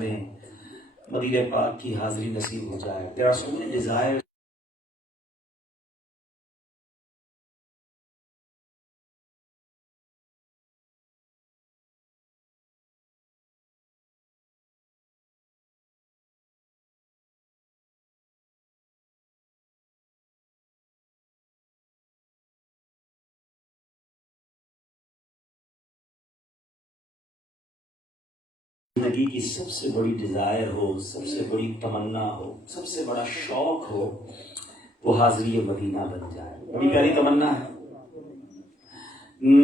میں مدینہ پاک کی حاضری نصیب ہو جائے. There are so many desires. زندگی کی سب سے بڑی ڈیزائر ہو، سب سے بڑی تمنا ہو، سب سے بڑا شوق ہو، وہ حاضری مدینہ بن جائے. بڑی پیاری تمنا ہے.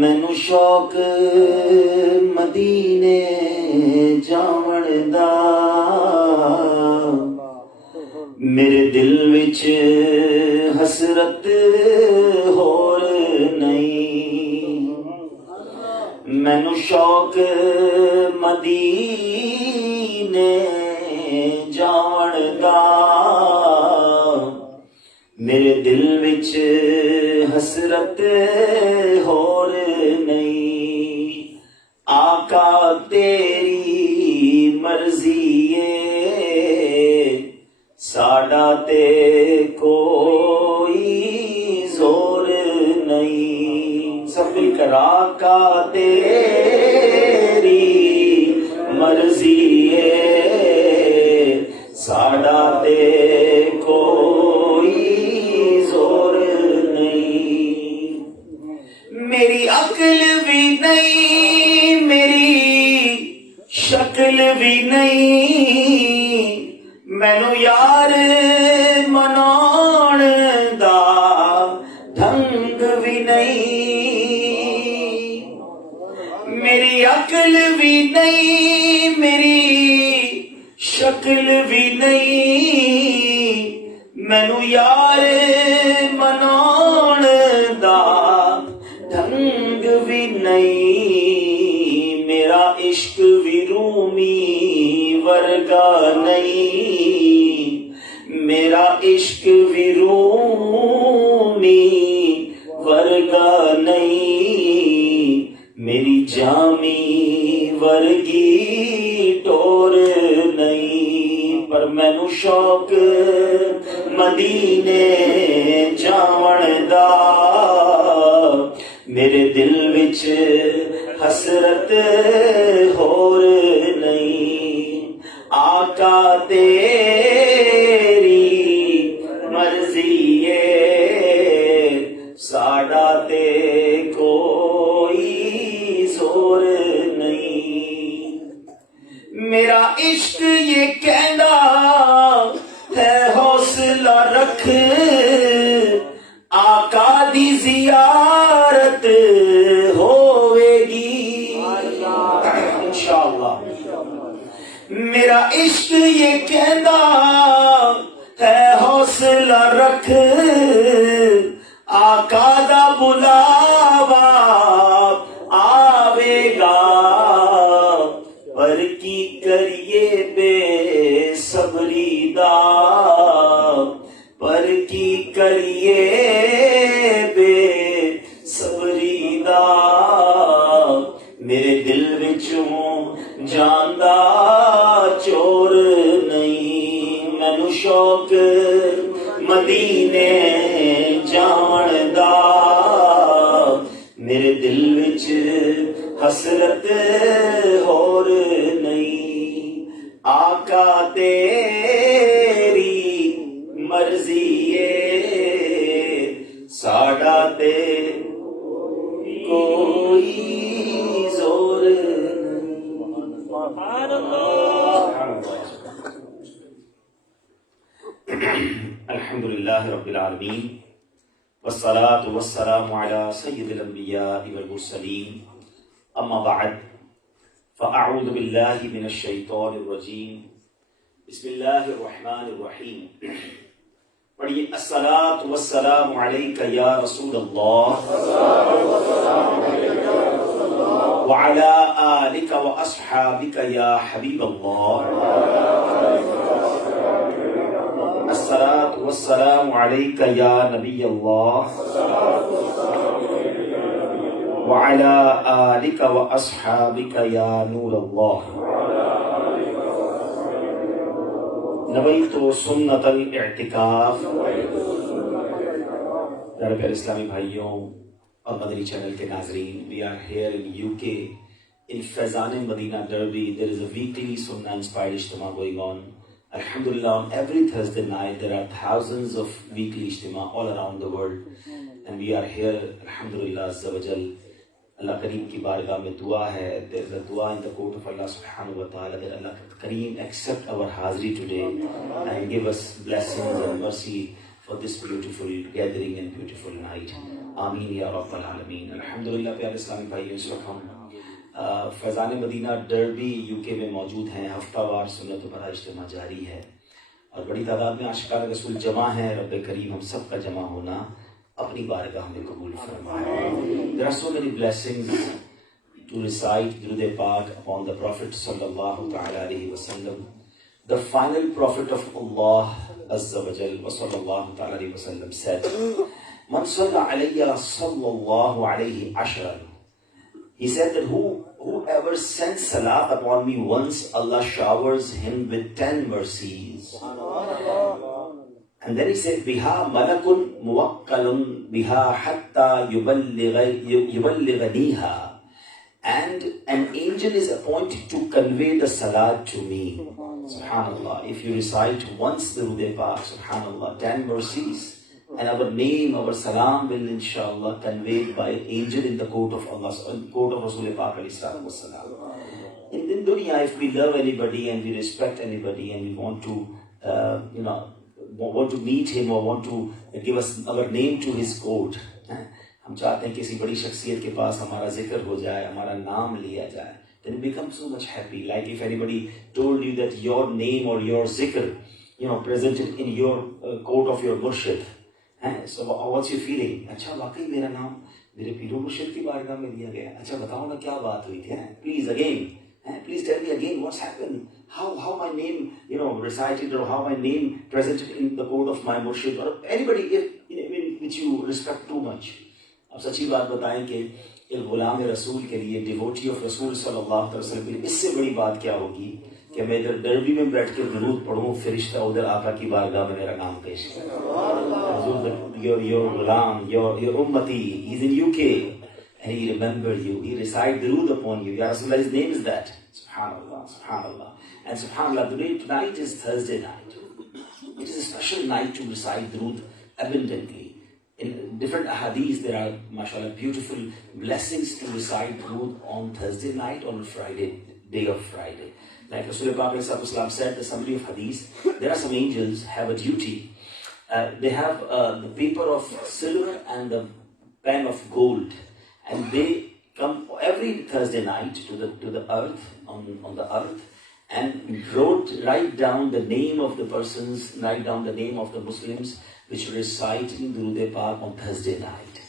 مینو شوق مدینے جاون دا، میرے دل وچ حسرت ہور نہیں. مینو شوق مدینے جان دا، میرے دل وچ حسرت ہور نہیں. آقا تیری مرضی ہے، ساڈا تے کوئی زور نہیں. سب مل کر آقا تیری مرضی ہے، ساڈا تے کوئی زور نہیں. میری عقل بھی نہیں، میری شکل بھی نہیں، مینو یار مناؤن دا ڈھنگ بھی نہیں. میری عقل بھی نہیں، میری شکل بھی نہیں، مینو یار مناؤن دا ڈھنگ بھی نہیں. میرا عشق بھی رومی ورگا نہیں، میرا عشق بھی رومی ورگا نہیں. میری جامی ورگی ٹور نہیں. پر مینو شوق مدینے جاون دا، میرے دل وچ حسرت ہور نہیں. آقا تیری مرضی ہے، ساڈا تے کوئی زور نہیں. میرا عشق یہ کہندا ہے حوصلہ رکھ، آقا دی زیارت ہوے گی انشاءاللہ. میرا عشق یہ کہندا ہے حوصلہ رکھ، آقا دا بلاوا آوے گا. پر کی کریے بے صبری دا، پر کی کریے بے صبری دا. میرے دل وچوں جاندا چور نہیں. مینو شوق مدینے جان دا، میرے دل وچ حسرت ہور نہیں. آقا تیری مرضی ہے، ساڈا تے کوئی زور نہیں. سبحان اللہ. الحمدللہ رب العالمین، والصلاة والسلام على سید الانبیاء والمرسلین. اما بعد، فاعوذ باللہ من الشیطان الرجیم. بسم اللہ الرحمن الرحیم. پڑھیے الصلاة والسلام علیک یا رسول اللہ وعلی آلک واصحابک یا حبیب اللہ. الصلاة والسلام علیک یا نبی اللہ وعلى آلك وأصحابك يا نور الله. نویت سنت الاعتکاف. پیارے پیارے اسلامی بھائیوں اور مدنی چینل کے ناظرین, we are here in UK in Faizan Madina Derby. There is a weekly Sunnah inspired ijtima going on. Alhamdulillah, on every Thursday night there are thousands of weekly ijtima all around the world, and we are here, Alhamdulillah Azza wa Jal. Allah Kareem کی بارگاہ میں دعا ہے. There is a dua in the court of Allah subhanahu wa ta'ala that Allah Kareem accept our hazri today and give us blessings and mercy for this beautiful gathering and beautiful night. Ameen ya Rabbal Alameen. Alhamdulillah پیارے اسلامی بھائی, اس وقت ہم فیضان Madina derby UK میں موجود ہیں. ہفتہ وار سنت و برا اجتماع جاری ہے اور بڑی تعداد میں عاشقان رسول جمع ہیں. رب کریم ہم سب کا جمع ہونا اپنی بارگاہ میں قبول فرمائے. There are so many blessings to recite درود پاک upon the Prophet sallallahu ta'ala alayhi wa sallam, the final prophet of Allah Azza wa Jal wa sallallahu ta'ala alayhi wa sallam said, Man salla alayya sallallahu alayhi ashran. He said that whoever sends salat upon me once, Allah showers him with 10 mercies. And then he said, Biha malakun muwakkalun biha hatta yuballighaniha. And an angel is appointed to convey the salat to me. Subhanallah. If you recite once the Durud Pak, Subhanallah, 10 mercies, and our name, our salam will inshallah conveyed by angel in the court of Allah, in the court of Rasul Pak alayhi salatu wassalam. In dunya, if we love anybody and we respect anybody and we want to, want to meet him or want to give us our name to his court, ہم چاہتے ہیں کسی بڑی شخصیت کے پاس ہمارا ذکر ہو جائے, ہمارا نام لیا جائے, then it becomes so much happy. Like if anybody told you that your name or your zikr, presented in your court of your murshid, so what's your feeling? اچھا واقعی میرا نام میرے پیر و مرشد کی بارگاہ میں دیا گیا. اچھا بتاؤ نا کیا بات ہوئی تھی. Please again, please tell me again what's happened. How my name, recited, or how my name presented in the court of my murshid, or anybody which you respect too much. اب سچی بات بتائیں کہ ایک غلام رسول کے لیے, ڈیووٹی آف رسول صلی اللہ علیہ وسلم کے لیے اس سے بڑی بات کیا ہوگی کہ میں ادھر ڈربی میں بیٹھ کے درود پڑھوں, فرشتہ ادھر آقا کی بارگاہ میں میرا نام پیش کرے. Your Ghulam, your ummati, he's in UK and he remembered you, he recite درود upon you. Ya Rasulullah, his name is that. Subhanallah, Subhanallah. And Subhanallah, tonight is Thursday night. It is a special night to recite درود abundantly. In different ahadith, there are, mashallah, beautiful blessings to recite Durud on Thursday night, on Friday, day of Friday. Like Rasul Pak said, the summary of hadith, there are some angels have a duty. They have the paper of silver and the pen of gold, and they come every Thursday night to the earth, on the earth, and write down the name of the persons, write down the name of the Muslims which reciting Durud Pak on Thursday night.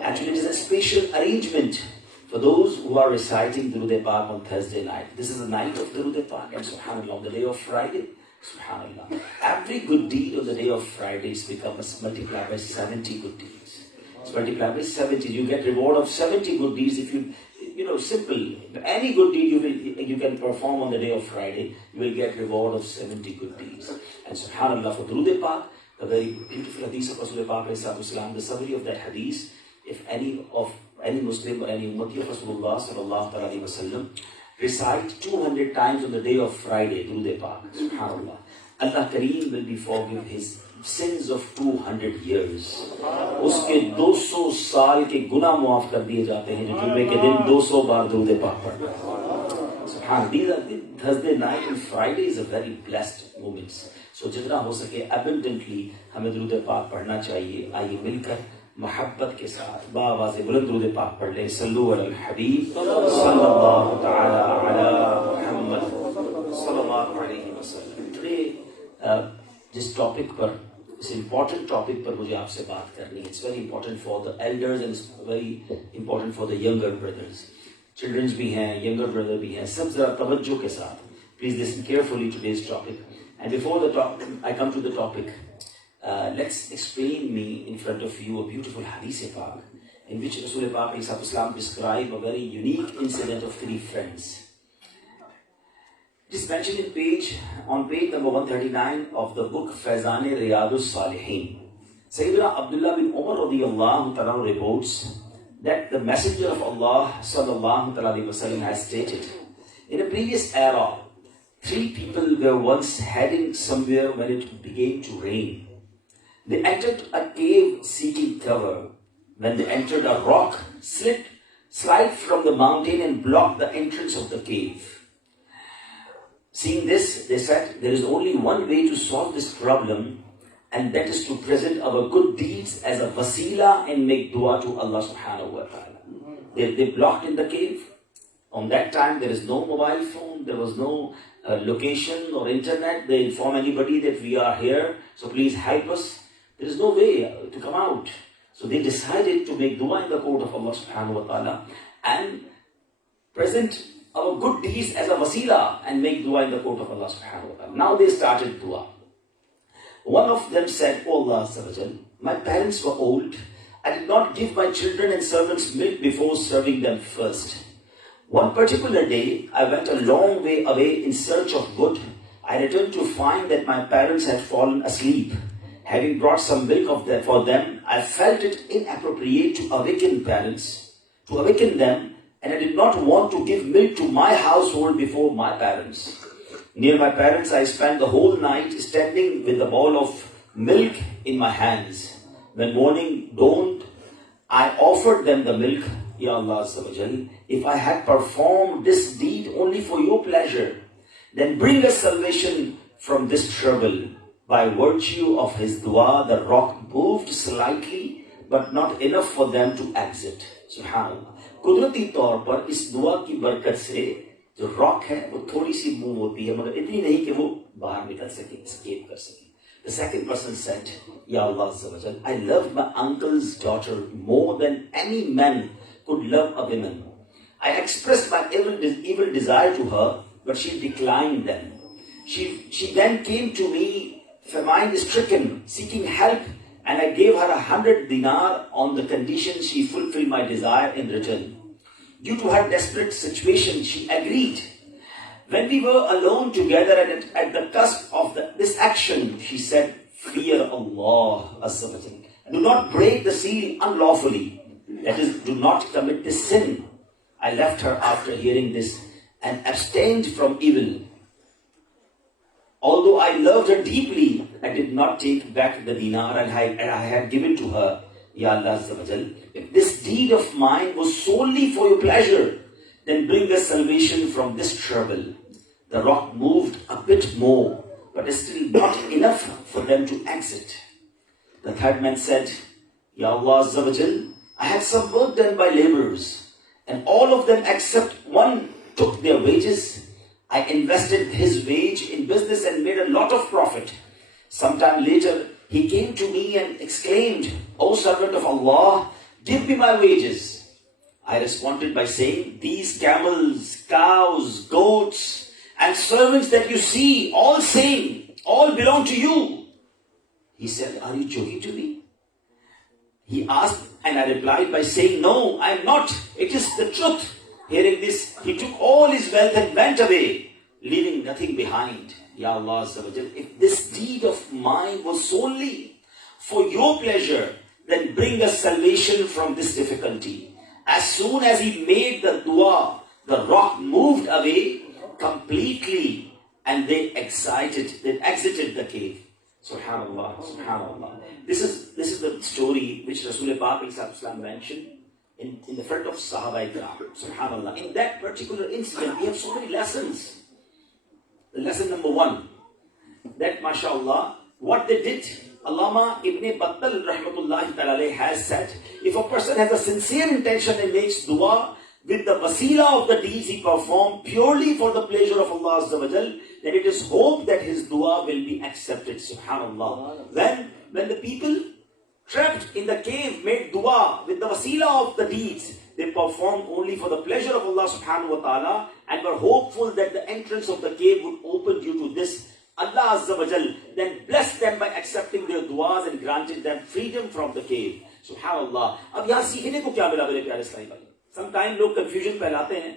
Actually, it is a special arrangement for those who are reciting Durud Pak on Thursday night. This is the night of Durud Pak, and Subhanallah, on the day of Friday, Subhanallah, every good deed on the day of Friday becomes multiplied by 70 good deeds. It's multiplied by 70. You get reward of 70 good deeds if you simple. Any good deed you can perform on the day of Friday, you will get reward of 70 good deeds. And Subhanallah, for Durud Pak, the very beautiful hadith of Rasul Pak, the summary of that hadith, if any Muslim or any ummati of Rasulullah sallallahu alaihi wasallam recite 200 times on the day of Friday, Durud Pak, Subhanallah, Allah Kareem will be forgive his sins of 200 years. اس کے 200 سال کے گناہ معاف کر دیے جاتے ہیں جو جمعے کے دن 200 بار درود پاک پڑھتا ہے. سبحان اللہ, Thursday night and Friday is a very blessed moments. So جتنا ہو سکے abundantly ہمیں درود پاک پڑھنا چاہیے. آئیے مل کر محبت کے ساتھ باواز بلند درود پاک پڑھ لیں. صلو علی الحبیب صلی اللہ تعالی علی محمد صلی اللہ علیہ وسلم. Today جس ٹاپک پر, اس امپورٹنٹ ٹاپک پر مجھے آپ سے بات کرنی ہے. It's very important for the elders and it's very important for the younger brothers. Childrens بھی ہیں, younger brother بھی ہیں, سب ذرا توجہ کے ساتھ. Please listen carefully to today's topic. And before I come to the topic, let's explain me in front of you a beautiful hadith Pak in which Rasul Pak describe a very unique incident of 3 friends. It is mentioned on page number 139 of the book Faizan Riyadus Salihin. Sayyidina Abdullah bin Umar radiyallahu ta'ala reports that the Messenger of Allah sallallahu ta'ala alayhi wa sallam has stated, in a previous era, 3 people were once heading somewhere when it began to rain. They entered a cave seeking cover. When they entered, a rock slid from the mountain and blocked the entrance of the cave. Seeing this, they said, there is only one way to solve this problem, and that is to present our good deeds as a wasila and make dua to Allah subhanahu wa ta'ala. They blocked in the cave. On that time, there is no mobile phone, there was no location or internet. They inform anybody that we are here, so please help us. There is no way to come out. So they decided to make dua in the court of Allah subhanahu wa ta'ala and present our good deeds as a wasila and make dua in the court of Allah subhanahu wa ta'ala. Now they started dua. One of them said, "Oh Allah Azza wa Jal, my parents were old. I did not give my children and servants milk before serving them first. One particular day, I went a long way away in search of wood. I returned to find that my parents had fallen asleep. Having brought some milk for them, I felt it inappropriate to awaken them, and I did not want to give milk to my household before my parents. Near my parents, I spent the whole night standing with a bowl of milk in my hands. When morning dawned, I offered them the milk. Ya Allah Azza wa Jal, if I had performed this deed only for your pleasure, then bring us salvation from this trouble." By virtue of his dua, the rock moved slightly, but not enough for them to exit. Subhanallah. قدرتی طور پر اس دعا کی برکت سے جو rock ہے وہ تھوڑی سی موو ہوتی ہے مگر اتنی نہیں کہ وہ باہر نکل سکے, اسکیپ کر سکے. The second person said, Ya Allah Azza wa Jal, I loved my uncle's daughter more than any man could love a woman. I expressed my evil desire to her, but she declined them. She then came to me, famine-stricken, seeking help, and I gave her 100 dinar on the condition she fulfilled my desire in return. Due to her desperate situation, she agreed. When we were alone together at the cusp of this action, she said, Fear Allah Azza wa Jal. Do not break the seal unlawfully. That is, do not commit this sin. I left her after hearing this and abstained from evil. Although I loved her deeply, I did not take back the dinar and I had given to her. Ya Allah Azza wa Jal, if this deed of mine was solely for your pleasure, then bring us salvation from this trouble. The rock moved a bit more, but still not enough for them to exit. The third man said, Ya Allah Azza wa Jal, I had some work done by laborers, and all of them except one took their wages. I invested his wage in business and made a lot of profit. Sometime later, he came to me and exclaimed, O servant of Allah, give me my wages. I responded by saying, these camels, cows, goats, and servants that you see, all same, all belong to you. He said, are you joking to me? He asked, and I replied by saying, no, I am not. It is the truth. Hearing this, he took all his wealth and went away, leaving nothing behind. Ya Allah Azza wa Jal, if this deed of mine was solely for your pleasure, then bring us salvation from this difficulty. As soon as he made the dua, the rock moved away completely and they exited the cave. Subhanallah, subhanallah. This is the story which Rasul Pak mentioned in the front of Sahaba Ikram. Subhanallah. In that particular incident, we have so many lessons. Lesson number 1, that mashallah, what they did, Allama Ibn Battal rahmatullahi ta'ala has said, if a person has a sincere intention and makes dua with the wasila of the deeds he performed purely for the pleasure of Allah Azza wa Jal, then it is hoped that his dua will be accepted. Subhanallah. When the people trapped in the cave made dua with the wasila of the deeds they performed only for the pleasure of Allah subhanahu wa ta'ala and were hopeful that the entrance of the cave would open due to this, Allah Azza wa Jal then blessed them by accepting their duas and granted them freedom from the cave. Subhanallah. Ab yahan seekhne ko kya mila mere pyare Islami bhai? Sometimes log confusion phailate hain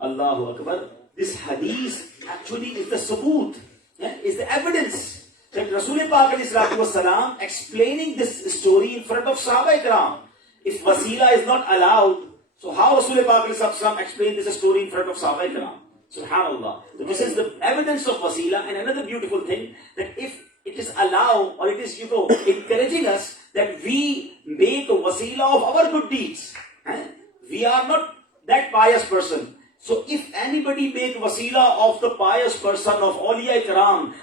Allahu Akbar. This hadith actually is the sabut, is the evidence that Rasul Pak alayhi salatu wassalam explaining this story in front of Sahaba Ikram. If wasila is not allowed, so how Rasul Pak alayhi salatu wassalam explained this story in front of Sahaba Ikram? Subhanallah. So this is the evidence of wasila. And another beautiful thing, that if it is allowed, or it is, encouraging us that we make a wasila of our good deeds. We are not that pious person. So if anybody make wasila of the pious person of awliya ikram,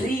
3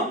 1,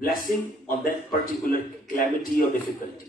blessing on that particular calamity or difficulty.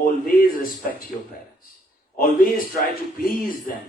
Always respect your parents. Always try to please them.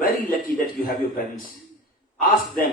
very lucky that you have your parents. Ask them.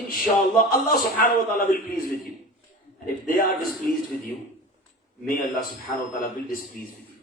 inshallah Allah subhanahu wa ta'ala will please with you. And if they are displeased with you, may Allah subhanahu wa ta'ala will displease with you.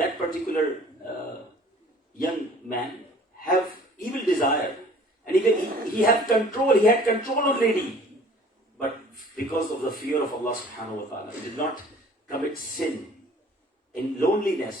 that particular young man have evil desire, and even he had control of lady. But because of the fear of Allah subhanahu wa ta'ala, he did not commit sin. In loneliness,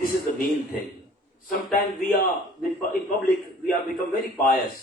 This is the main thing. Sometimes we are in public, we are become very pious.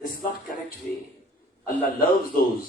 This is not correct way. Allah loves those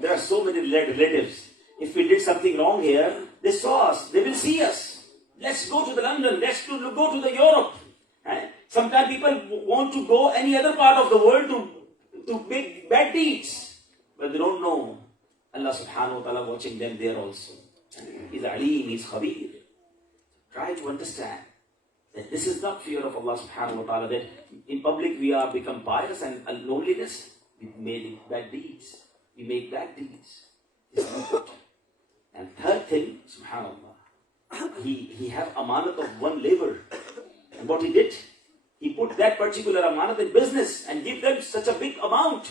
there are so many relatives. If we did something wrong here, they saw us, they will see us. Let's go to the London, let's go to the Europe. Sometimes people want to go any other part of the world to make bad deeds, but they don't know Allah subhanahu wa ta'ala watching them there also. He's Alim, He's Khabir. Try to understand that this is not fear of Allah subhanahu wa ta'ala, that in public we are become pious and loneliness, we make bad deeds. We make bad deeds. It's not good. And third thing, subhanallah, he have amanat of one labor. And what he did, he put that particular amanat in business and give them such a big amount.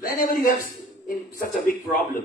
whenever you have in such a big problem,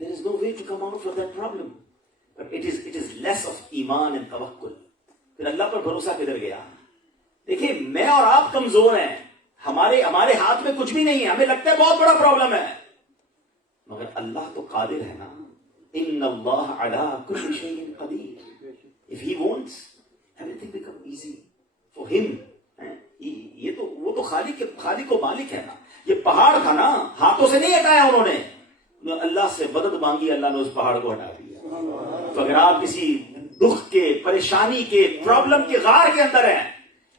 there is no way to come out from that problem. But it is less of ایمان and توکل. پھر اللہ پر بھروسہ کدھر گیا؟ دیکھیے میں اور آپ کمزور ہیں, ہمارے ہاتھ میں کچھ بھی نہیں ہے, ہمیں لگتا ہے بہت بڑا پرابلم ہے, مگر اللہ تو قادر ہے نا. ان اللہ علی کل شیء قدیر. If he wants, everything become easy for him. یہ تو وہ تو خالق و مالک ہے نا. یہ پہاڑ تھا نا, ہاتھوں سے نہیں ہٹایا انہوں نے, اللہ سے مدد مانگی, اللہ نے اس پہاڑ کو ہٹا دیا. تو اگر آپ کسی دکھ کے, پریشانی کے, پرابلم کے غار کے اندر ہیں,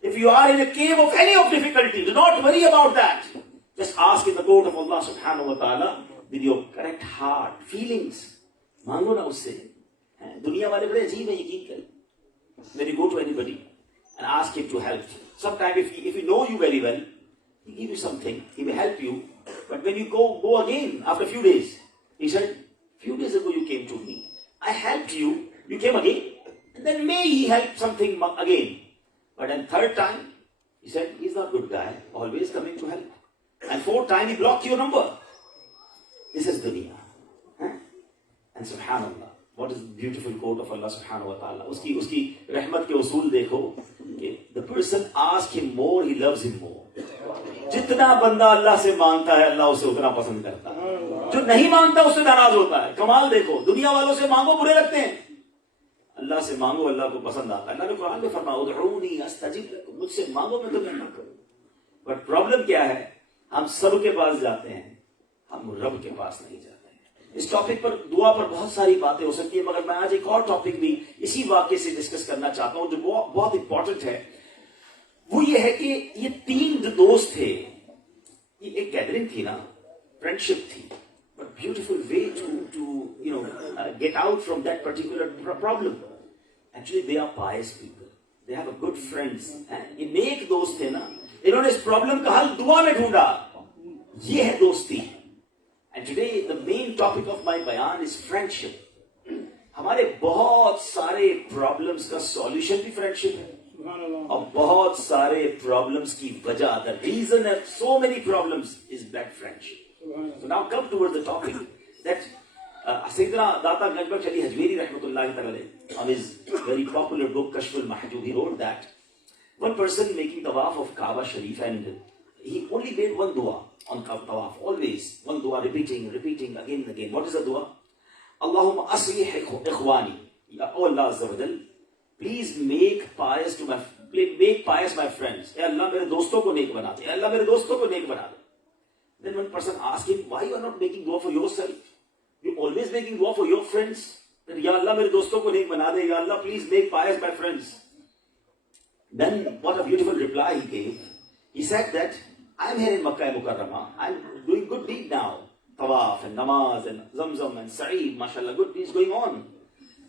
if you are in a cave of any of difficulty, do not worry about that. Just ask in the court of Allah subhanahu wa ta'ala with your correct heart, feelings. مانگو نا اس سے. دنیا والے بڑے عجیب ہیں, یقین کریں. When you go to anybody and ask him to help, sometimes if he know you very well, he give you something, he will help you. But when you go again after a few days, he said, few days ago you came to me, I helped you, you came again, and then may he help something again. But then third time, he said, he's not a good guy, always coming to help. And fourth time, he blocked your number. This is dunya. And subhanallah, what is the beautiful quote of Allah subhanahu wa ta'ala. Uski rahmat ke usool dekho, the person asks him more, he loves him more. جتنا بندہ اللہ سے مانگتا ہے اللہ اسے اتنا پسند کرتا ہے, جو نہیں مانگتا اس سے ناراض ہوتا ہے. کمال دیکھو, دنیا والوں سے مانگو برے لگتے ہیں, اللہ سے مانگو اللہ کو پسند آتا ہے. اللہ نے قرآن میں فرمایا ادعونی استجب لکم, مجھ سے مانگو میں تمہیں نہ کروں. بٹ پرابلم کیا ہے, ہم سب کے پاس جاتے ہیں, ہم رب کے پاس نہیں جاتے ہیں. اس ٹاپک پر دعا پر بہت ساری باتیں ہو سکتی ہیں, مگر میں آج ایک اور ٹاپک بھی اسی واقعے سے ڈسکس کرنا چاہتا ہوں جو بہت امپورٹنٹ ہے. وہ یہ ہے کہ یہ تین جو دوست تھے, یہ ایک گیدرنگ تھی نا, فرینڈشپ تھی, but beautiful way to get out from that particular problem. Actually they are pious people, they have a good friends. یہ نیک دوست تھے نا, انہوں نے اس پرابلم کا حل دعا میں ڈھونڈا. یہ ہے دوستی. And today the main topic of my bayan is friendship. ہمارے بہت سارے پرابلمس کا سولوشن بھی فرینڈشپ ہے, اور بہت سارے پرابلمس کی وجہ, the reason of so many problems is bad friendship. So now come towards the topic that Sayyidina Data Ganjbaksh Ali Hajweri rahmatullahi ta'ala, on his very popular book Kashf al-Mahjub, he wrote that one person making tawaf of Kaaba Sharif, and he only made one dua on tawaf, always one dua, repeating again and again. What is the dua? Allahumma aslih ikhwani. Oh Allah Azza wa Jal, please make pious my friends. اے اللہ میرے دوستوں کو نیک بنا دے, اے اللہ میرے دوستوں کو نیک بنا دے. Then one person asked him, why you are not making dua for yourself? You always making dua for your friends. Then Ya Allah میرے دوستوں کو نیک بنا دے, Ya Allah please make pious my friends. Then what a beautiful reply he gave. He said that I'm here in Makkah Mukarramah, I'm doing good deed now. Tawaf and namaz and zamzam and sa'id, mashallah, good deeds going on.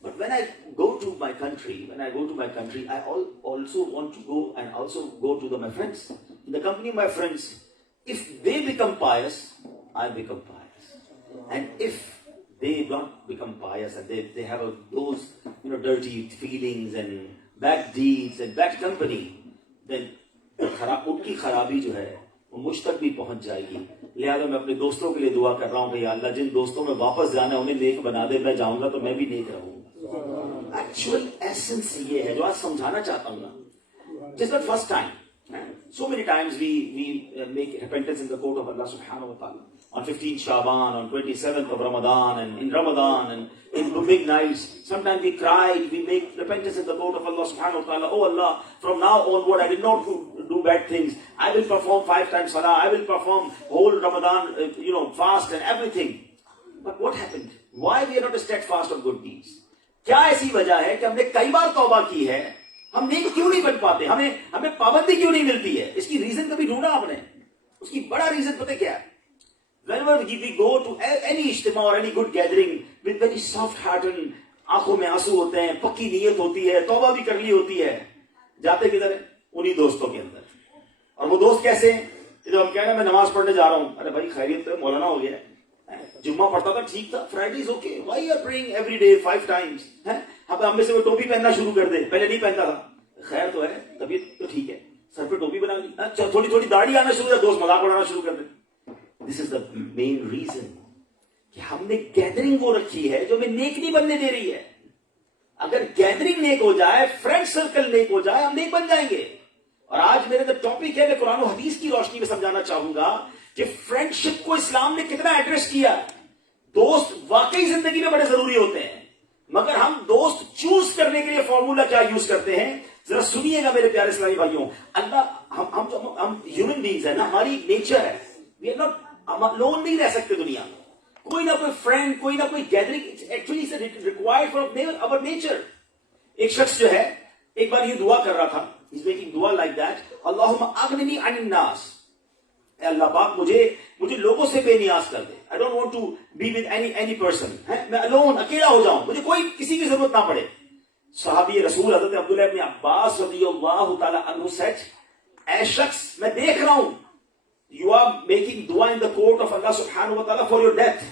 But when I go to my country, I also want to go and also go to my friends. In the company of my friends, if they become pious, I become pious. And if they don't become pious and they have those dirty feelings and bad deeds and bad company, then unki kharabi jo hai, وہ مجھ تک بھی پہنچ جائے گی. لہذا میں اپنے دوستوں کے لیے دعا کر رہا ہوں کہ اللہ جن دوستوں میں واپس جانا ہے انہیں نیک بنا دے, میں جاؤں گا تو میں بھی نیک رہوں گا. ایکچوئل ایسنس یہ ہے جو آج سمجھانا چاہتا ہوں نا. It is not first time. So many times we make repentance in the court of Allah subhanahu wa ta'ala. On 15th Shaban, on 27th of Ramadan, and in Ramadan, and in big nights. Sometimes we cry, we make repentance in the court of Allah subhanahu wa ta'ala. Oh Allah, from now onward I did not do bad things. I will perform 5 times salah. I will perform whole Ramadan, fast and everything. But what happened? Why we are not steadfast on good deeds? کیا ایسی وجہ ہے کہ ہم نے کئی بار توبہ کی ہے, ہم نیک کیوں نہیں بن پاتے, ہمیں پابندی کیوں نہیں ملتی ہے؟ اس کی ریزن کبھی ڈھونڈا آپ نے؟ اس کی بڑا ریزن پتہ کیا ہے؟ Whenever we go to any اجتماع or any good gathering with very soft heart and آنکھوں میں آنسو ہوتے ہیں, پکی نیت ہوتی ہے, توبہ بھی کر لی ہوتی ہے, جاتے کدھر ہیں؟ انہی دوستوں کے اندر. اور وہ دوست کیسے ہیں؟ جب ہم کہنا میں نماز پڑھنے جا رہا ہوں, ارے بھائی خیریت ہے, مولانا ہو گیا ہے, جمعہ پڑھتا تھا ٹھیک تھا, Friday is okay, why are praying every day 5 times. ہم میں سے وہ ٹوپی پہننا شروع کر دے, پہلے نہیں پہنتا تھا, خیر تو ہے, طبیعت تو ٹھیک ہے, سر پہ ٹوپی بنا لی, تھوڑی داڑھی آنا شروع کر, دوست مذاق اڑانا شروع کر دے. This is the main reason. کہ ہم نے گیدرنگ وہ رکھی ہے جو ہمیں نیک نہیں بننے دے رہی ہے. اگر گیدرنگ نیک ہو جائے, فرینڈ سرکل نیک ہو جائے, ہم نیک بن جائیں گے. اور آج میرے جو ٹاپک ہے, میں قرآن و حدیث کی روشنی میں سمجھانا چاہوں گا کہ فرینڈ شپ کو اسلام نے کتنا ایڈریس کیا. دوست واقعی زندگی میں بڑے ضروری ہوتے ہیں, مگر ہم دوست چوز کرنے کے لیے فارمولا کیا یوز کرتے ہیں, ذرا سنیے گا میرے پیارے اسلامی بھائیوں. اللہ ہم ہیومن بینگز ہیں نا, ہماری نیچر ہے, وی آر ناٹ, ہم لون نہیں رہ سکتے دنیا میں. کوئی نہ کوئی فرینڈ, کوئی نہ کوئی گیدرنگ ایکچولی ریکوائرڈ فار اور نیچر. ایک شخص جو ہے ایک بار یہ دعا کر رہا تھا, از میکنگ دعا لائک دیٹ, اللہم اغننی عن الناس, اے اللہ پاک مجھے لوگوں سے بے نیاز کر دے. I don't want to be with any person. میں alone, اکیلا ہو جاؤں, مجھے کوئی کسی کی ضرورت نہ پڑے. صحابی رسول حضرت عبداللہ ابن عباس رضی اللہ تعالی عنہ said, اے شخص میں دیکھ رہا ہوں, you are making dua in the court of Allah subhanahu wa ta'ala for your death.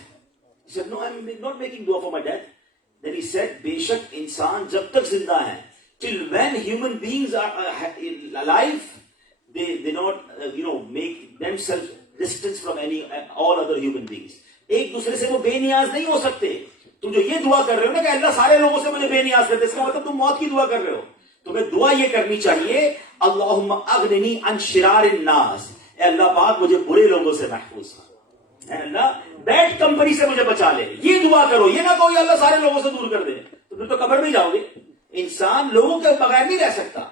He said, no, I'm not making dua for my death. Then he said, بے شک انسان جب تک زندہ ہیں, till when human beings are alive, they not make themselves distance from all other human beings. ایک دوسرے سے وہ بے نیاز نہیں ہو سکتے. تم جو یہ دعا کر رہے ہو نا کہ اللہ سارے لوگوں سے مجھے بے نیاز کر دے, اس کا مطلب تم موت کی دعا کر رہے ہو. تمہیں دعا یہ کرنی چاہیے, اللہم اغننی عن شرار الناس, اے اللہ پاک مجھے برے لوگوں سے محفوظ کر, اے اللہ بیڈ کمپنی سے مجھے بچا لے. یہ دعا کرو, یہ نہ کہو اللہ سارے لوگوں سے دور کر دے, تو پھر تو قبر میں جاؤ گے. انسان لوگوں کے بغیر نہیں رہ سکتا.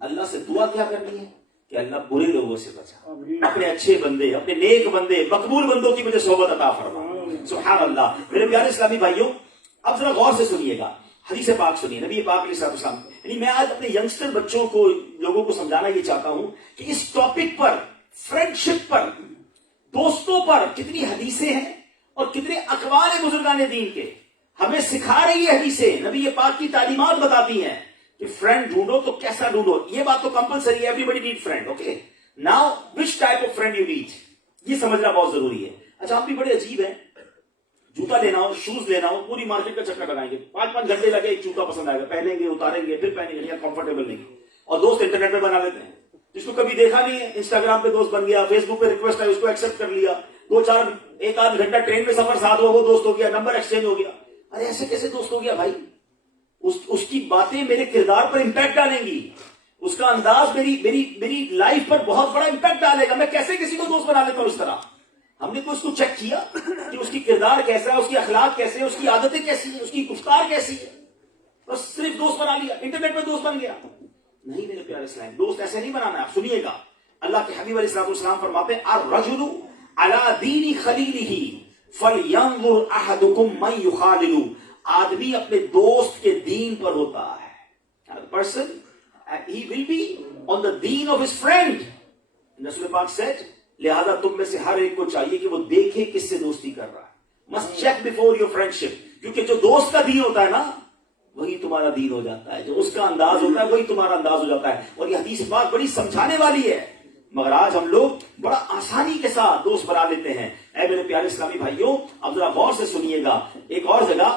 اللہ سے دعا کیا کرنی ہے کہ اللہ برے لوگوں سے بچا, اپنے اچھے بندے, اپنے نیک بندے, مقبول بندوں کی مجھے صحبت عطا فرما. سبحان اللہ. میرے پیارے اسلامی بھائیوں, اب ذرا غور سے سنیے گا, حدیث پاک سنیے, نبی پاک علیہ السلام. یعنی میں آج اپنے ینگسٹر بچوں کو, لوگوں کو سمجھانا یہ چاہتا ہوں کہ اس ٹاپک پر, فرینڈ شپ پر, دوستوں پر کتنی حدیثیں ہیں اور کتنے اقوال بزرگان دین کے ہمیں سکھا رہی ہے حدیثیں. نبی پاک کی تعلیمات بتاتی ہیں کہ فرینڈ ڈھونڈو تو کیسا ڈھونڈو. یہ بات تو کمپلسری ہے, everybody need friend. Okay, now which type of friend you need, یہ سمجھنا بہت ضروری ہے. اچھا, ہم بھی بڑے عجیب ہیں, جوتا لینا ہو, شوز لینا ہو, پوری مارکیٹ کا چکر لگائیں گے, 5 گھنٹے لگے ایک جوتا پسند آئے گا, پہنیں گے, اتاریں گے, پھر پہنیں گے, کمفرٹیبل نہیں. اور دوست انٹرنیٹ پہ بنا لیتے ہیں, جس کو کبھی دیکھا نہیں ہے, انسٹاگرام پہ دوست بن گیا, فیس بک پہ ریکویسٹ آئی, اس کو ایکسپٹ کر لیا, 1-8 گھنٹہ ٹرین میں سفر ساتھ ہوا, وہ دوست ہو گیا, نمبر ایکسچینج ہو گیا. ارے ایسے کیسے دوست ہو گیا بھائی؟ اس کی باتیں میرے کردار پر امپیکٹ ڈالیں گی, اس کا انداز میری لائف پر بہت بڑا امپیکٹ ڈالے گا. میں کیسے کسی کو دوست بنا لیتا ہوں اس طرح؟ ہم نے تو اس کو چیک کیا کہ اس کی کردار کیسا ہے, اس کی اخلاق کیسے ہیں, اس کی عادتیں کیسی ہیں, اس کی گفتار کیسی ہے, بس صرف دوست بنا لیا, انٹرنیٹ پہ دوست بن گیا. نہیں میرے پیارے اسلام, دوست ایسے نہیں بنانا ہے. آپ سنیے گا, اللہ کے حبیب علیہ السلام فرماتے ہیں, الرجل علی دین خلیلہ فلینظر احدکم من یخالل, آدمی اپنے دوست کے دین پر ہوتا ہے. Person he will be on the deen of his friend. رسول پاک said, لہذا تم میں سے ہر ایک کو چاہیے کہ وہ دیکھے کس سے دوستی کر رہا ہے. must check before your friendship, کیونکہ جو دوست کا دین ہوتا ہے نا, وہی تمہارا دین ہو جاتا ہے. جو اس کا انداز ہوتا ہے وہی تمہارا انداز ہو جاتا ہے. اور یہ حدیث پاک بڑی سمجھانے والی ہے, مگر آج ہم لوگ بڑا آسانی کے ساتھ دوست بنا لیتے ہیں. اے میرے پیارے اسلامی بھائیوں, اب ذرا غور سے سنیے گا. ایک اور جگہ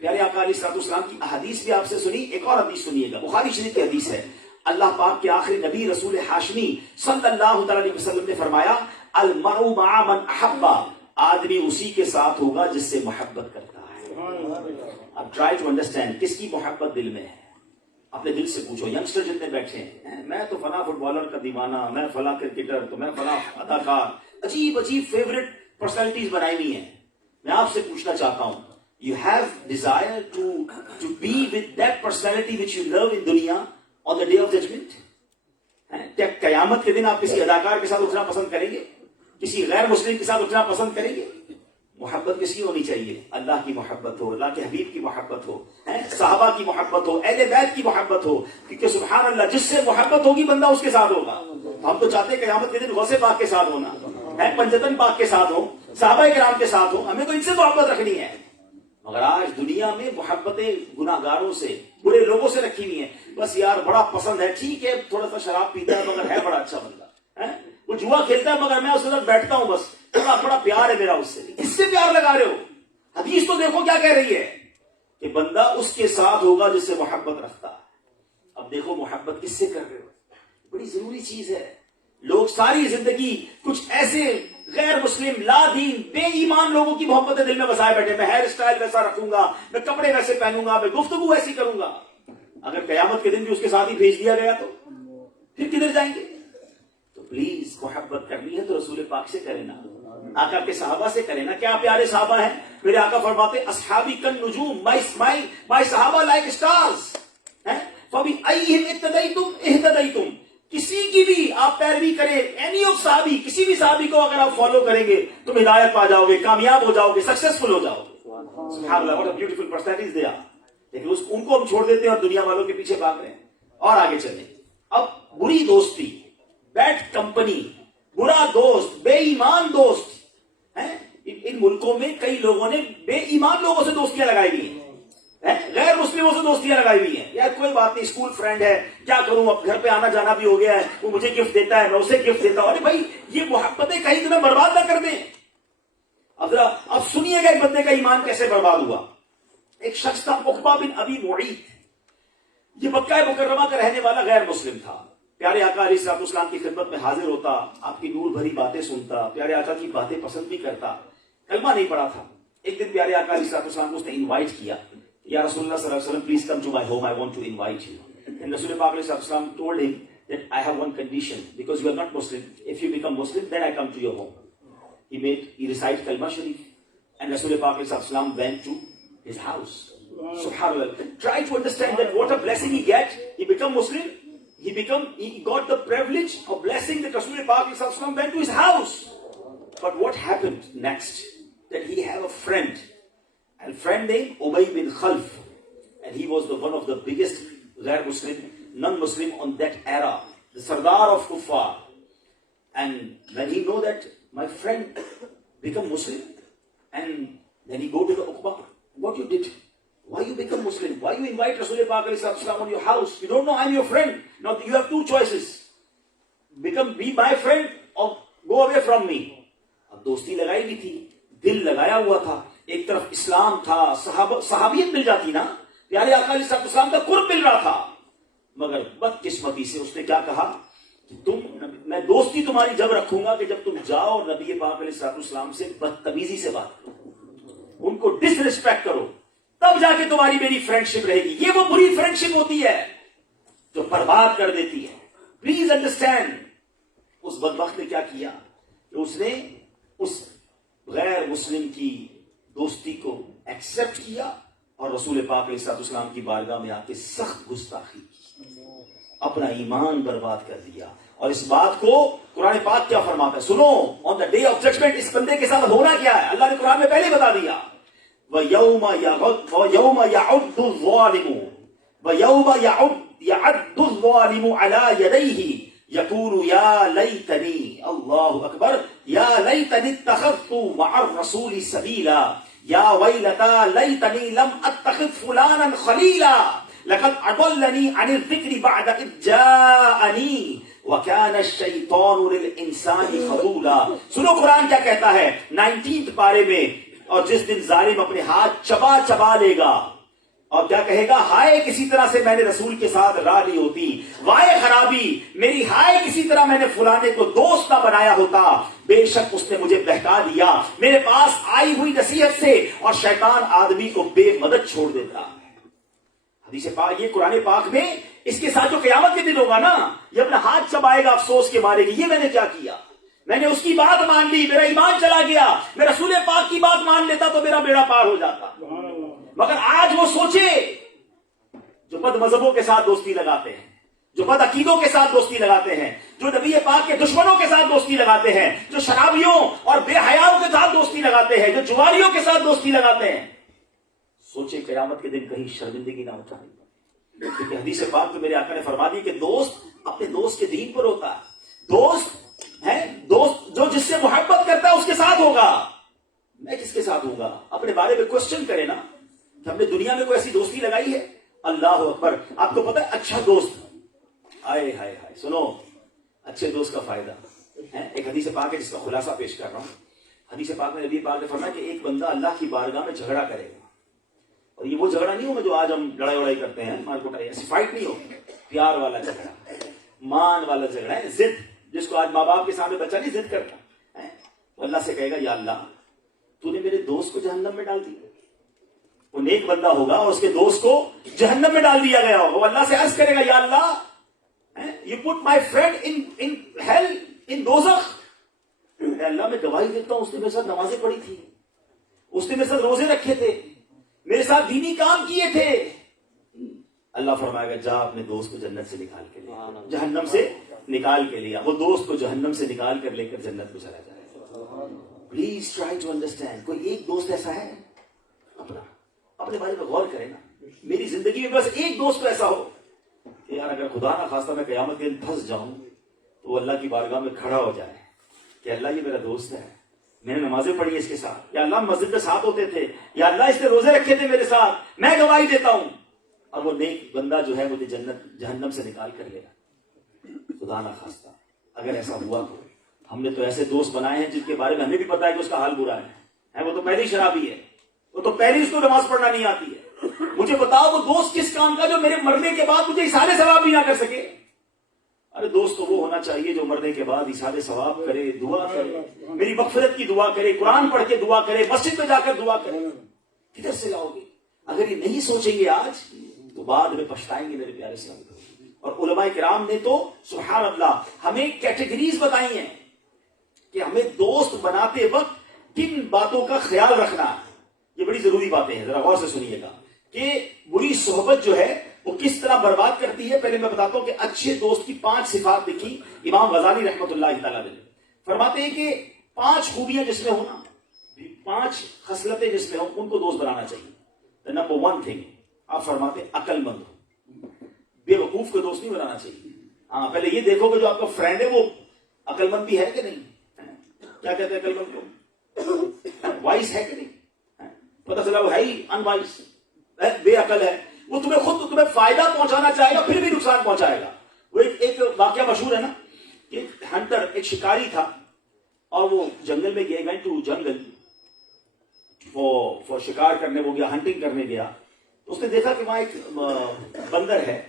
پیارے آقا علیہ السلام کی حدیث بھی آپ سے سنی, ایک اور حدیث سنیے گا, بخاری شریف کی حدیث ہے. اللہ پاک کے آخری نبی رسول ہاشمی صلی اللہ تعالی علیہ وسلم نے فرمایا, المرء مع من احب, آدمی اسی کے ساتھ ہوگا جس سے محبت کرتا ہے. اب ٹرائی ٹو انڈرسٹینڈ, کس کی محبت دل میں ہے. اپنے دل سے پوچھو. ینگسٹر جتنے بیٹھے ہیں, میں تو فلاں فٹ بالر کا دیوانہ, میں فلاں کرکٹر, تو میں فلاں اداکار, عجیب فیوریٹ پرسنالٹیز بنائی ہوئی ہیں. میں آپ سے پوچھنا چاہتا ہوں, you have desire to be with that personality which you love in dunya on the day of judgment. کیا قیامت کے دن آپ کسی اداکار کے ساتھ اٹھنا پسند کریں گے, کسی غیر مسلم کے ساتھ اٹھنا پسند کریں گے؟ محبت کس کی ہونی چاہیے؟ اللہ کی محبت ہو, اللہ کے حبیب کی محبت ہو, صحابہ کی محبت ہو, اہل بیت کی محبت ہو, کیونکہ سبحان اللہ جس سے محبت ہوگی بندہ اس کے ساتھ ہوگا. ہم تو چاہتے ہیں قیامت کے دن غوث پاک کے ساتھ ہونا, پنجتن پاک کے ساتھ ہو, صحابہ کرام کے ساتھ ہو, ہمیں تو ان سے محبت رکھنی ہے. مگر آج دنیا میں محبتیں گناہگاروں سے, برے لوگوں سے رکھی ہوئی ہیں. بس یار بڑا پسند ہے, ٹھیک ہے, تھوڑا سا شراب پیتا ہے مگر ہے بڑا اچھا بندہ, وہ جوا کھیلتا ہے مگر میں اس کے ساتھ بیٹھتا ہوں, بس بڑا پیار ہے میرا اس سے. کس سے پیار لگا رہے ہو؟ حدیث تو دیکھو کیا کہہ رہی ہے کہ بندہ اس کے ساتھ ہوگا جس سے محبت رکھتا ہے. اب دیکھو محبت کس سے کر رہے ہو, بڑی ضروری چیز ہے. لوگ ساری زندگی کچھ ایسے غیر مسلم لا دین بے ایمان لوگوں کی محبت دل میں بسائے بیٹھے، میں ہیئر اسٹائل ویسا رکھوں گا، میں کپڑے ویسے پہنوں گا، میں گفتگو ایسی کروں گا. اگر قیامت کے دن بھی اس کے ساتھ ہی بھیج دیا گیا تو پھر کدھر جائیں گے؟ تو پلیز محبت کرنی ہے تو رسول پاک سے کرے نا، آقا کے صحابہ سے کرے نا. کیا پیارے صحابہ ہیں. میرے آقا فرماتے اصحابی کن نجوم، مائی صحابہ لائک اسٹارز، فبأیہم اقتدیتم اہتدیتم. کسی کی بھی آپ پیروی کریں، اینی آف صحابی، کسی بھی صحابی کو اگر آپ فالو کریں گے تم ہدایت پا جاؤ گے، کامیاب ہو جاؤ گے، سکسیسفل ہو جاؤ گے. سبحان اللہ، what a beautiful personalities they are. لیکن ان کو ہم چھوڑ دیتے ہیں اور دنیا والوں کے پیچھے بھاگ رہے ہیں. اور آگے چلیں. اب بری دوستی، بیڈ کمپنی، برا دوست، بے ایمان دوست ہیں. ان ملکوں میں کئی لوگوں نے بے ایمان لوگوں سے دوستیاں لگائی ہوئی ہیں، غیر مسلموں سے دوستیاں لگائی ہوئی ہیں. یار کوئی بات نہیں، اسکول فرینڈ ہے، کیا کروں، اب گھر پہ آنا جانا بھی ہو گیا ہے، وہ مجھے گفٹ دیتا ہے، میں اسے گفٹ دیتا ہوں. ارے بھائی یہ محبتیں کہیں تمہیں برباد نہ کر دیں. اب سنیے گا ایک بندے کا ایمان کیسے برباد ہوا. ایک شخص تھا عقبہ بن ابی معیط، یہ مکہ مکرمہ کا رہنے والا غیر مسلم تھا. پیارے آقا علیہ الصلوۃ والسلام کی خدمت میں حاضر ہوتا، آپ کی نور بھری باتیں سنتا، پیارے آقا کی باتیں پسند بھی کرتا. کلمہ نہیں پڑا تھا. ایک دن پیارے آقا علیہ الصلوۃ والسلام کو اس نے انوائٹ کیا، یا رسول اللہ صلی اللہ علیہ وسلم please come to my home, I want to invite you. And رسول پاک علیہ الصلوۃ والسلام told him that I have one condition, because you are not Muslim. If you become Muslim, then I come to your home. He recited Kalma Sharif, and Rasul Pak علیہ الصلوۃ والسلام went to his house. Subhanallah. Try to understand that what a blessing he get. He become Muslim. He got the privilege of blessing that Rasul Pak علیہ الصلوۃ والسلام went to his house. But what happened next? That he had a friend, and friend named Ubay bin Khalf, and he was one of the biggest ghair Muslim, non-Muslim on that era, the Sardar of Kuffar. And when he know that my friend become Muslim, and then he go to the Uqba, what you did? Why you become Muslim? Why you invite Rasul Pak alayhi salam on your house? You don't know I'm your friend. Now you have two choices. Be my friend or go away from me. اب دوستی لگائی بھی تھی، دل لگایا ہوا تھا، ایک طرف اسلام تھا، صحابیت مل جاتی نا، پیارے آقا علیہ السلام کا قرب مل رہا تھا. مگر بدقسمتی سے اس نے کیا کہا کہ میں دوستی تمہاری جب رکھوں گا کہ جب تم جاؤ اور نبی پاک علیہ السلام سے بدتمیزی سے بات کرو، ان کو ڈس ریسپیکٹ کرو، تب جا کے تمہاری میری فرینڈشپ رہے گی. یہ وہ بری فرینڈشپ ہوتی ہے جو برباد کر دیتی ہے. Please understand. اس بدبخت نے کیا کیا کہ اس نے اس غیر مسلم کی دوستی کو ایکسپٹ کیا اور رسول پاک علیہ السلام کی بارگاہ میں آ کے سخت گستاخی کی، اپنا ایمان برباد کر دیا. اور اس بات کو قرآن پاک کیا فرماتا ہے سنو. آن دا ڈے آف ججمنٹ اس بندے کے ساتھ ہونا کیا ہے اللہ نے قرآن میں پہلے بتا دیا. وَيَوْمَ يَعُدُّ الظَّالِمُ عَلَى يَدَيْهِ يقول یا لیتنی، اللہ اکبر، یا لیتنی اتخذت مع الرسول سبیلا، یا ویلتا لیتنی لم اتخذ فلانا خلیلا، لقد اضلنی عن الذکر بعد اذ جاءنی وکان الشیطان للانسان خذولا. سنو قرآن کیا کہتا ہے 19 پارے میں. اور جس دن ظالم اپنے ہاتھ چبا چبا لے گا اور کیا کہے گا، ہائے کسی طرح سے میں نے رسول کے ساتھ راہ لی ہوتی، وائے خرابی میری، ہائے کسی طرح میں نے فلانے کو دوست نہ بنایا ہوتا، بے شک اس نے مجھے بہکا دیا میرے پاس آئی ہوئی نصیحت سے. اور شیطان آدمی کو بے مدد چھوڑ دیتا. حدیث پاک، یہ قرآن پاک میں اس کے ساتھ جو قیامت کے دن ہوگا نا، یہ اپنا ہاتھ چبائے گا افسوس کے مارے گی، یہ میں نے کیا کیا، میں نے اس کی بات مان لی، میرا ایمان چلا گیا، میں رسول پاک کی بات مان لیتا تو میرا بیڑا پار ہو جاتا. مگر آج وہ سوچے جو بد مذہبوں کے ساتھ دوستی لگاتے ہیں، جو بد عقیدوں کے ساتھ دوستی لگاتے ہیں، جو نبی پاک کے دشمنوں کے ساتھ دوستی لگاتے ہیں، جو شرابیوں اور بے حیاؤں کے ساتھ دوستی لگاتے ہیں، جو جواریوں کے ساتھ دوستی لگاتے ہیں، سوچے قیامت کے دن کہیں شرمندگی نہ اٹھائے. کیونکہ حدیث پاک میں میرے آقا نے فرما دی کہ دوست اپنے دوست کے دین پر ہوتا ہے. دوست ہے دوست جو جس سے محبت کرتا ہے اس کے ساتھ ہوگا. میں کس کے ساتھ ہوں گا؟ اپنے بارے میں کوشچن کرے نا کہ ہم نے دنیا میں کوئی ایسی دوستی لگائی ہے. اللہ اکبر. آپ کو پتا ہے اچھا دوست، ہائے ہائے ہائے، سنو اچھے دوست کا فائدہ ہے. ایک حدیث پاک ہے جس کا خلاصہ پیش کر رہا ہوں. حدیث پاک میں نبی پاک نے فرمایا کہ ایک بندہ اللہ کی بارگاہ میں جھگڑا کرے گا، اور یہ وہ جھگڑا نہیں ہوگا جو آج ہم لڑائی وڑائی کرتے ہیں، مار کوٹائی، ایسی فائٹ نہیں ہوگی. پیار والا جھگڑا، مان والا جھگڑا ہے، ضد، جس کو آج ماں باپ کے سامنے بچہ نہیں ضد کرتا ہے، تو اللہ سے کہے گا یا اللہ تو نے میرے دوست کو جہنم میں ڈال دیا. وہ نیک بندہ ہوگا اور اس کے دوست کو جہنم میں ڈال دیا گیا ہوگا. وہ اللہ سے عرض کرے گا یا اللہ you put my friend in hell, in دوزخ. اللہ میں گواہی دیتا ہوں اس نے میرے ساتھ نمازیں پڑھی تھی, اس نے میرے ساتھ روزے رکھے تھے, میرے ساتھ دینی کام کیے تھے. اللہ فرمائے گا جا اپنے دوست کو جنت سے نکال کے لیا, جہنم سے نکال کے لیا. وہ دوست کو جہنم سے نکال کر لے کر جنت کو چلا جائے. Please try to understand. کوئی ایک دوست ایسا ہے اپنے بارے میں غور کرے نا. میری زندگی میں بس ایک دوست ایسا ہو کہ یار اگر خدا نہ خواستہ میں قیامت کے دن پھنس جاؤں تو وہ اللہ کی بارگاہ میں کھڑا ہو جائے کہ اللہ یہ میرا دوست ہے, میں نے نمازیں پڑھی اس کے ساتھ, یا اللہ مسجد کے ساتھ ہوتے تھے, یا اللہ اس نے روزے رکھے تھے میرے ساتھ, میں گواہی دیتا ہوں. اور وہ نیک بندہ جو ہے مجھے جہنم سے نکال کر لے گا. خدا نہ خواستہ اگر ایسا ہوا تو ہم نے تو ایسے دوست بنائے ہیں جن کے بارے میں ہمیں بھی پتا ہے کہ اس کا حال برا ہے. وہ تو پہلے ہی شرابی ہے, وہ تو پہلے اس کو نماز پڑھنا نہیں آتی ہے. مجھے بتاؤ وہ دوست کس کام کا جو میرے مرنے کے بعد مجھے اثار ثواب بھی نہ کر سکے. ارے دوست تو وہ ہونا چاہیے جو مرنے کے بعد اثار ثواب کرے, دعا کرے, میری مغفرت کی دعا کرے, قرآن پڑھ کے دعا کرے, مسجد میں جا کر دعا کرے. کدھر سے لاؤ گے؟ اگر یہ نہیں سوچیں گے آج تو بعد میں پچھتائیں گے میرے پیارے سے. اور علماء کرام نے تو سبحان اللہ ہمیں کیٹیگریز بتائی ہیں کہ ہمیں دوست بناتے وقت کن باتوں کا خیال رکھنا ہے. یہ بڑی ضروری باتیں ہیں, ذرا غور سے سنیے گا کہ بری صحبت جو ہے وہ کس طرح برباد کرتی ہے. پہلے میں بتاتا ہوں کہ اچھے دوست کی 5 صفات لکھی امام غزالی رحمۃ اللہ تعالیٰ نے. فرماتے ہیں کہ 5 خوبیاں جس میں ہونا, 5 خصلتیں جس میں ہوں ان کو دوست بنانا چاہیے. نمبر 1 تھنگ آپ فرماتے عقل مند ہو, بے وقوف کو دوست نہیں بنانا چاہیے. ہاں پہلے یہ دیکھو کہ جو آپ کا فرینڈ ہے وہ عقل مند بھی ہے کہ نہیں. کیا کہتے ہیں عقل مند کو؟ وائس ہے کہ نہیں. پتہ چلا وہ ہے ہی ان وائس, بے عقل ہے. وہ تمہیں فائدہ پہنچانا چاہے گا پھر بھی نقصان پہنچائے گا. وہ ایک واقعہ مشہور ہے نا کہ ہنٹر ایک شکاری تھا اور وہ جنگل میں گیا, ٹو جنگل وہ شکار کرنے وہ گیا, ہنٹنگ کرنے گیا. تو اس نے دیکھا کہ وہاں ایک بندر ہے,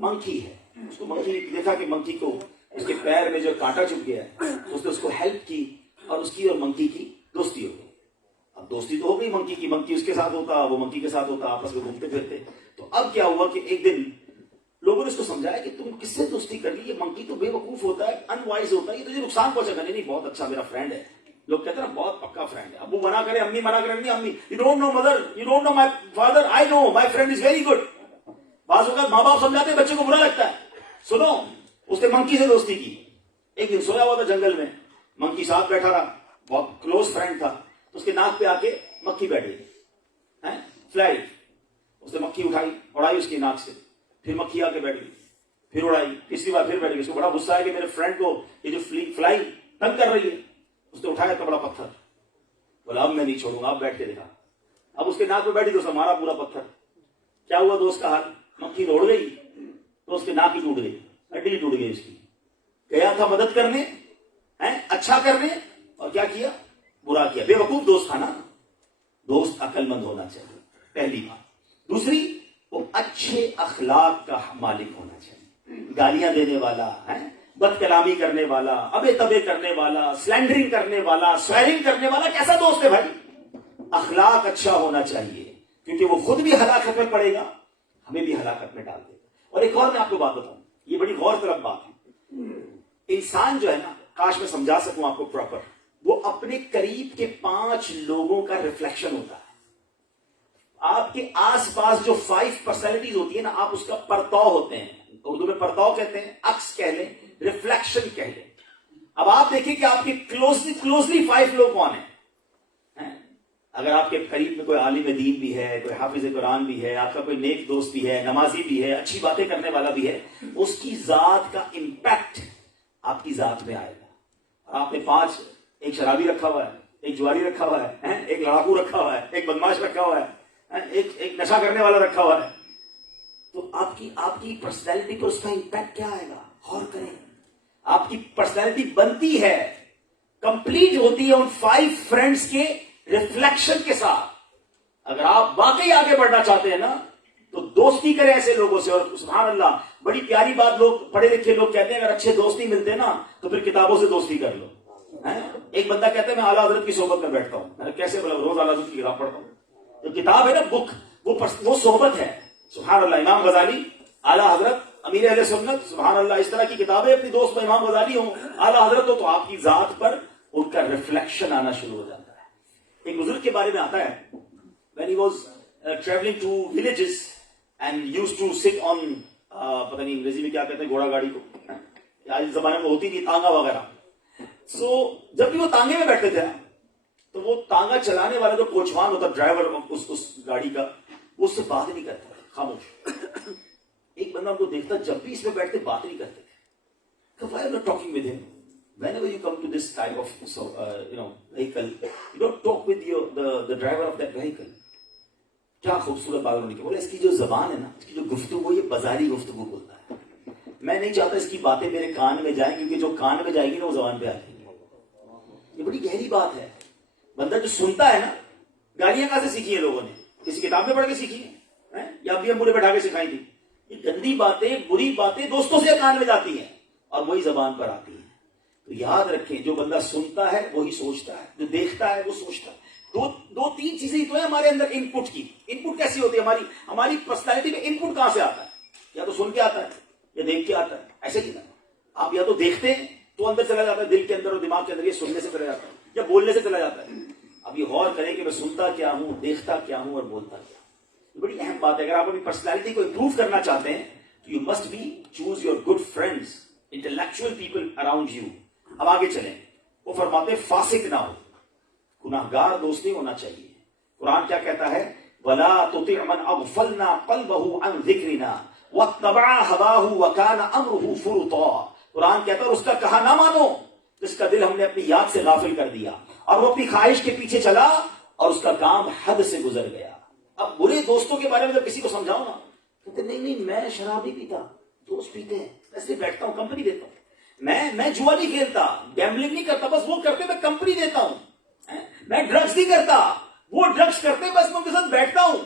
منکی ہے. اس کو منکی دیکھا کہ منکی کو اس کے پیر میں جو کانٹا چپ گیا ہے, اس نے اس کو ہیلپ کی اور اس کی اور منکی کی دوستی ہو گئی. اب دوستی تو ہو گئی منکی کی, منکی اس کے ساتھ ہوتا, وہ منکی کے ساتھ ہوتا, آپس میں گھومتے پھرتے. تو اب کیا ہوا کہ ایک دن لوگوں نے اس کو سمجھایا کہ تم کس سے دوستی کر لی, یہ منکی تو بے وقوف ہوتا ہے, ان وائز ہوتا ہے, یہ تجھے نقصان پہنچے گا. نہیں بہت اچھا میرا فرینڈ ہے. لوگ کہتے ہیں نا بہت پکا فرینڈ ہے. ابو منع کرے, امی منع کرے, نہیں امی you don't know mother, you don't know my father, I know my friend is very good. بعض اوقات ماں باپ سمجھاتے ہیں بچے کو برا لگتا ہے. سنو, اس نے منکی سے دوستی کی. ایک دن سویا ہوا تھا جنگل میں, منکی ساتھ بیٹھا رہا, بہت کلوز فرینڈ تھا. تو اس کے ناک پہ آ کے مکھی بیٹھ گئی, فلائی. اس نے مکھی اٹھائی, اڑائی اس کی ناک سے, پھر مکھی آ کے بیٹھ گئی, پھر اڑائی, تیسری بار پھر بیٹھ گئی. اس کو بڑا غصہ ہے کہ میرے فرینڈ کو یہ جو فلائی تنگ کر رہی ہے. اس نے اٹھایا تو بڑا پتھر, بولا اب میں نہیں چھوڑوں گا, آپ بیٹھ کے دکھا. اب اس کے ناک پہ بیٹھی تو اس نے مارا پورا پتھر. کیا ہوا دوست کا حال, مکھی اڑ گئی تو اس کے ناک ہی ٹوٹ گئی, ہڈی ٹوٹ گئی اس کی. گیا تھا مدد کرنے, اچھا کرنے, اور کیا کیا, برا کیا. بے وقوف دوست تھا نا. دوست عقل مند ہونا چاہیے, پہلی بات. دوسری, وہ اچھے اخلاق کا مالک ہونا چاہیے. گالیاں دینے والا, بد کلامی کرنے والا, ابے تبے کرنے والا, سلینڈرنگ کرنے والا, سویرنگ کرنے والا کیسا دوست ہے بھائی؟ اخلاق اچھا ہونا چاہیے, کیونکہ وہ خود بھی ہلاکت میں پڑے گا, ہمیں بھی ہلاکت میں ڈال دے گا. اور ایک اور میں آپ کو بات بتاؤں, یہ بڑی غور طلب بات ہے. انسان جو ہے نا, کاش میں سمجھا سکوں آپ کو پراپر, وہ اپنے قریب کے 5 لوگوں کا ریفلیکشن ہوتا ہے. آپ کے آس پاس جو 5 پرسنالٹیز ہوتی ہے نا, آپ اس کا پرتاؤ ہوتے ہیں. اردو میں پرتاؤ کہتے ہیں, عکس کہہ لیں, ریفلیکشن کہہ لیں. اب آپ دیکھیں کہ آپ کے کلوزلی 5 لوگ کون ہیں. اگر آپ کے قریب میں کوئی عالم دین بھی ہے, کوئی حافظ قرآن بھی ہے, آپ کا کوئی نیک دوست بھی ہے, نمازی بھی ہے, اچھی باتیں کرنے والا بھی ہے, اس کی ذات کا امپیکٹ آپ کی ذات میں آئے گا. آپ نے 5, ایک شرابی رکھا ہوا ہے, ایک جواری رکھا ہوا ہے, ایک لڑاکو رکھا ہوا ہے, ایک بدماش رکھا ہوا ہے, ایک نشہ کرنے والا رکھا ہوا ہے, تو آپ کی پرسنالٹی پر اس کا امپیکٹ کیا آئے گا, غور کریں. آپ کی پرسنالٹی بنتی ہے, کمپلیٹ ہوتی ہے ان 5 فرینڈز کے ریفلیکشن کے ساتھ. اگر آپ واقعی آگے بڑھنا چاہتے ہیں نا, تو دوستی کریں ایسے لوگوں سے. اور سبحان اللہ, بڑی پیاری بات لوگ, پڑھے لکھے لوگ کہتے ہیں اگر اچھے دوست نہیں ملتے نا تو پھر کتابوں سے دوستی کر لو. ایک بندہ کہتا ہے میں اعلیٰ حضرت کی صحبت میں بیٹھتا ہوں. میں کیسے بولا روز اعلیٰ حضرت کی کتاب پڑھتا ہوں. تو کتاب ہے نا بک, وہ صحبت ہے. سبحان اللہ, امام غزالی اعلیٰ حضرت امیر اہل سنت, سبحان اللہ, اس طرح کی کتابیں اپنی دوست میں امام غزالی ہوں, اعلیٰ حضرت ہو, تو آپ کی ذات پر ان کا ریفلیکشن آنا شروع ہو جاتا ہے. ایک بزرگ کے بارے میں آتا ہے, when he was traveling to villages and used to sit on پتہ نہیں انگریزی میں کیا کہتے ہیں گھوڑا گاڑی کو, آج زمانے میں ہوتی تھی تانگا وغیرہ. سو جب بھی وہ تانگے میں بیٹھتے تھے تو وہ تانگا چلانے والا جو کوچوان ہوتا, ڈرائیور اس گاڑی کا, وہ اس سے بات نہیں کرتا, خاموش. ایک بندہ ان کو دیکھتا, جب بھی اس میں بیٹھتے بات نہیں کرتے تھے. Why are you not talking with him? Whenever you come to this type of vehicle, you don't talk with the driver of that vehicle. کیا خوبصورت بات ہونے کی. بولے اس کی جو زبان ہے نا, اس کی جو گفتگو, یہ بازاری گفتگو بولتا ہے. میں نہیں چاہتا اس کی باتیں میرے کان میں جائیں, کیونکہ جو کان میں جائے گی نا وہ زبان پہ آ جائے گی. یہ بڑی گہری بات ہے. بندہ جو سنتا ہے نا, گالیاں کہاں سے سیکھی ہیں لوگوں نے, کسی کتاب میں پڑھ کے سیکھی ہیں یا ابھی ہم بٹھا کے سکھائی تھی. یہ گندی باتیں, بری باتیں دوستوں سے کان میں جاتی ہیں اور وہی زبان پر آتی ہیں. تو یاد رکھیں, جو بندہ سنتا ہے وہی سوچتا ہے, جو دیکھتا ہے وہ سوچتا ہے. دو تین چیزیں تو ہیں ہمارے اندر ان پٹ کی. ان پٹ کیسی ہوتی ہے ہماری پرسنالٹی میں؟ ان پٹ کہاں سے آتا ہے؟ یا تو سن کے آتا ہے یا دیکھ کے آتا ہے. ایسے ہی نا, آپ یا تو دیکھتے ہیں تو اندر چلا جاتا ہے, دل کے اندر اور دماغ کے اندر, یہ سننے سے چلا جاتا ہے یا بولنے سے چلا جاتا ہے. اب یہ غور کریں کہ میں سنتا کیا ہوں, دیکھتا کیا ہوں اور بولتا کیا ہوں. بڑی اہم بات ہے. اگر آپ اپنی پرسنالٹی کو امپروو کرنا چاہتے ہیں تو you must be choose your good friends, intellectual people around you. اب آگے چلیں. وہ فرماتے ہیں فاسق نہ ہو, گناہگار دوست نہیں ہونا چاہیے. قرآن کیا کہتا ہے؟ وَلَا تُطِعْ مَنْ أَغْفَلْنَا قَلْبَهُ عَنْ ذِكْرِنَا وَاتَّبَعَ هَوَاهُ وَكَانَ أَمْرُهُ فُرُطًا. قرآن کہتا ہے اس کا کہا نہ مانو جس کا دل ہم نے اپنی یاد سے غافل کر دیا اور وہ اپنی خواہش کے پیچھے چلا اور اس کا کام حد سے گزر گیا. اب برے دوستوں کے بارے میں جب کسی کو سمجھاؤ نا, کہتے نہیں میں شراب نہیں پیتا, دوست پیتے ہیں, ایسے بیٹھتا ہوں, کمپنی دیتا ہوں. میں جوا نہیں کھیلتا, گیمبلنگ نہیں کرتا, بس وہ کرتے میں کمپنی دیتا ہوں. میں ڈرگز نہیں کرتا, وہ ڈرگز کرتے بس میں ان کے ساتھ بیٹھتا ہوں.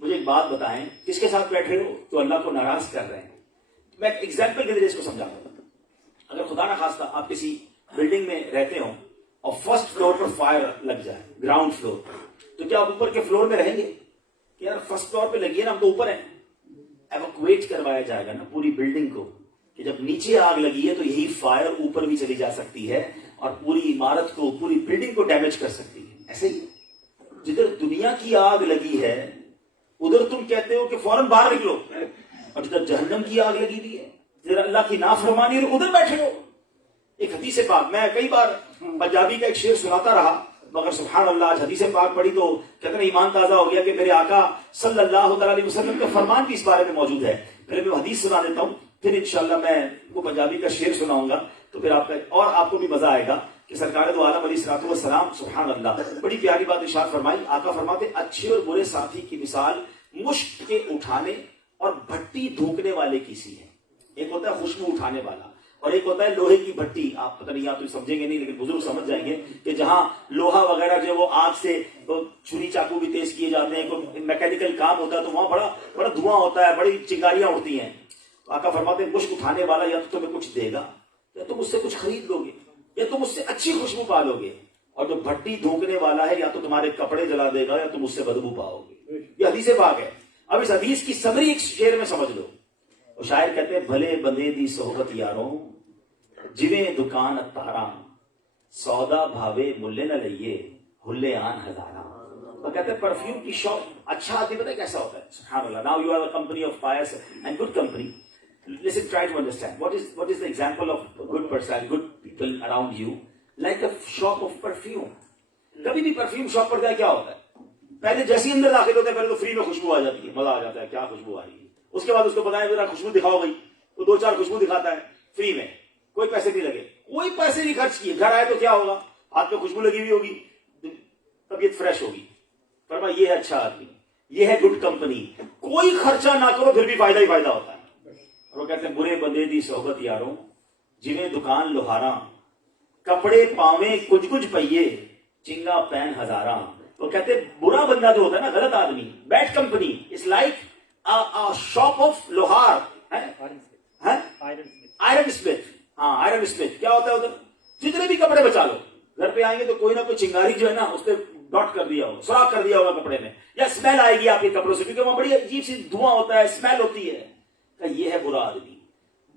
مجھے ایک بات بتائیں, کس کے ساتھ بیٹھ رہے ہو تو اللہ کو ناراض کر رہے ہیں. میں ایک ایگزامپل کے ذریعے اس کو سمجھاتا ہوں. اگر خدا نہ خواستہ آپ کسی بلڈنگ میں رہتے ہوں اور فرسٹ فلور پر فائر لگ جائے, گراؤنڈ فلور, تو کیا آپ اوپر کے فلور میں رہیں گے کہ یار فرسٹ فلور پہ لگی ہے نا, ہم تو اوپر ہیں؟ ایویکویٹ کروایا جائے گا نا پوری بلڈنگ کو, کہ جب نیچے آگ لگی ہے تو یہی فائر اوپر بھی چلی جا سکتی ہے اور پوری عمارت کو, پوری بلڈنگ کو ڈیمیج کر سکتی ہے. ایسے ہی جدھر دنیا کی آگ لگی ہے ادھر تم کہتے ہو کہ فوراً باہر نکلو, اور جدھر جہنم کی آگ لگی ہوئی ہے, جدھر اللہ کی نافرمانی ہے, ادھر بیٹھے ہو. ایک حدیث پاک, میں کئی بار پنجابی کا ایک شعر سناتا رہا, مگر سبحان اللہ آج حدیث پاک پڑھی تو کہتے ہیں ایمان تازہ ہو گیا کہ میرے آقا صلی اللہ علیہ وسلم کا فرمان بھی اس بارے میں موجود ہے. پہلے میں حدیث سنا دیتا ہوں, پھر انشاءاللہ میں وہ پنجابی کا شعر سناؤں گا, تو پھر آپ کو بھی مزہ آئے گا کہ سرکار دو عالم علیہ الصلوۃ والسلام, سبحان اللہ, بڑی پیاری بات ارشاد فرمائی. آقا فرماتے اچھے اور برے ساتھی کی مثال مشک کے اٹھانے اور بھٹی دھوکنے والے کی سی ہے. ایک ہوتا ہے خوشبو اٹھانے والا اور ایک ہوتا ہے لوہے کی بھٹی. آپ پتہ نہیں, آپ تو سمجھیں گے نہیں, لیکن بزرگ سمجھ جائیں گے کہ جہاں لوہا وغیرہ جو وہ آگ سے چھری چاقو بھی تیز کیے جاتے ہیں, کوئی میکینیکل کام ہوتا ہے, تو وہاں بڑا دھواں ہوتا ہے, بڑی چنگاریاں اڑتی ہیں. آقا فرماتے ہیں مشک اٹھانے والا یا تو تمہیں کچھ دے گا, یا تم اس سے کچھ خرید لو گے, یا تم اس سے اچھی خوشبو پا لو گے. اور جو بھٹی دھونکنے والا ہے یا تو تمہارے کپڑے جلا دے گا یا تم اس سے بدبو پاؤ گے. یہ حدیث پاک ہے. اب اس حدیث کی سمری ایک شعر میں سمجھ لو. اور شاعر کہتے ہیں بھلے بندے دی صحبت یاروں جویں دکان اتاراں, سودا بھاوے ملے نہ لئیے ہلے آن ہزاراں. وہ کہتے ہیں پرفیوم کی شاپ اچھا آدمی پتہ ہے کیسا ہوتا ہے؟ سبحان اللہ. Now you are a company of pious and good company. Listen, try to understand. What is the example of good person, good people around you? Like a shop of perfume. کبھی بھی پرفیوم شاپ پر جائے کیا ہوتا ہے؟ پہلے جیسے اندر داخل ہوتے ہیں پہلے تو فری میں خوشبو آ جاتی ہے, مزہ آ جاتا ہے, کیا خوشبو آ رہی ہے. اس کے بعد اس کو بتایا میرا خوشبو دکھاؤ بھائی, تو 2-4 خوشبو دکھاتا ہے فری میں, کوئی پیسے نہیں لگے, کوئی پیسے نہیں خرچ کیے. گھر آئے تو کیا ہوگا؟ ہاتھ میں خوشبو لگی ہوئی ہوگی, طبیعت فریش ہوگی. فرمایا یہ ہے اچھا آدمی, یہ ہے گڈ کمپنی. کوئی خرچہ نہ کرو پھر بھی فائدہ ہی فائدہ ہوتا ہے. اور وہ کہتے ہیں برے بندے دی صحبت یاروں جویں دکان لوہاراں, کپڑے پاویں کچھ کچھ پہیے چنگا پین ہزاراں. وہ کہتے ہیں برا بندہ جو ہوتا ہے نا, غلط آدمی, bad company, it's like shop of لوہار, آئرن اسمتھ. ہاں آئرن اسمتھ کیا ہوتا ہے ادھر؟ جتنے بھی کپڑے بچا لو, گھر پہ آئیں گے تو کوئی نہ کوئی چنگاری جو ہے نا اس پہ ڈاٹ کر دیا ہو, سراخ کر دیا ہوگا کپڑے میں, یا اسمیل آئے گی آپ کے کپڑوں سے, کیونکہ وہاں بڑی عجیب سی دھواں ہوتا ہے, اسمیل ہوتی ہے. کہ یہ ہے برا آدمی.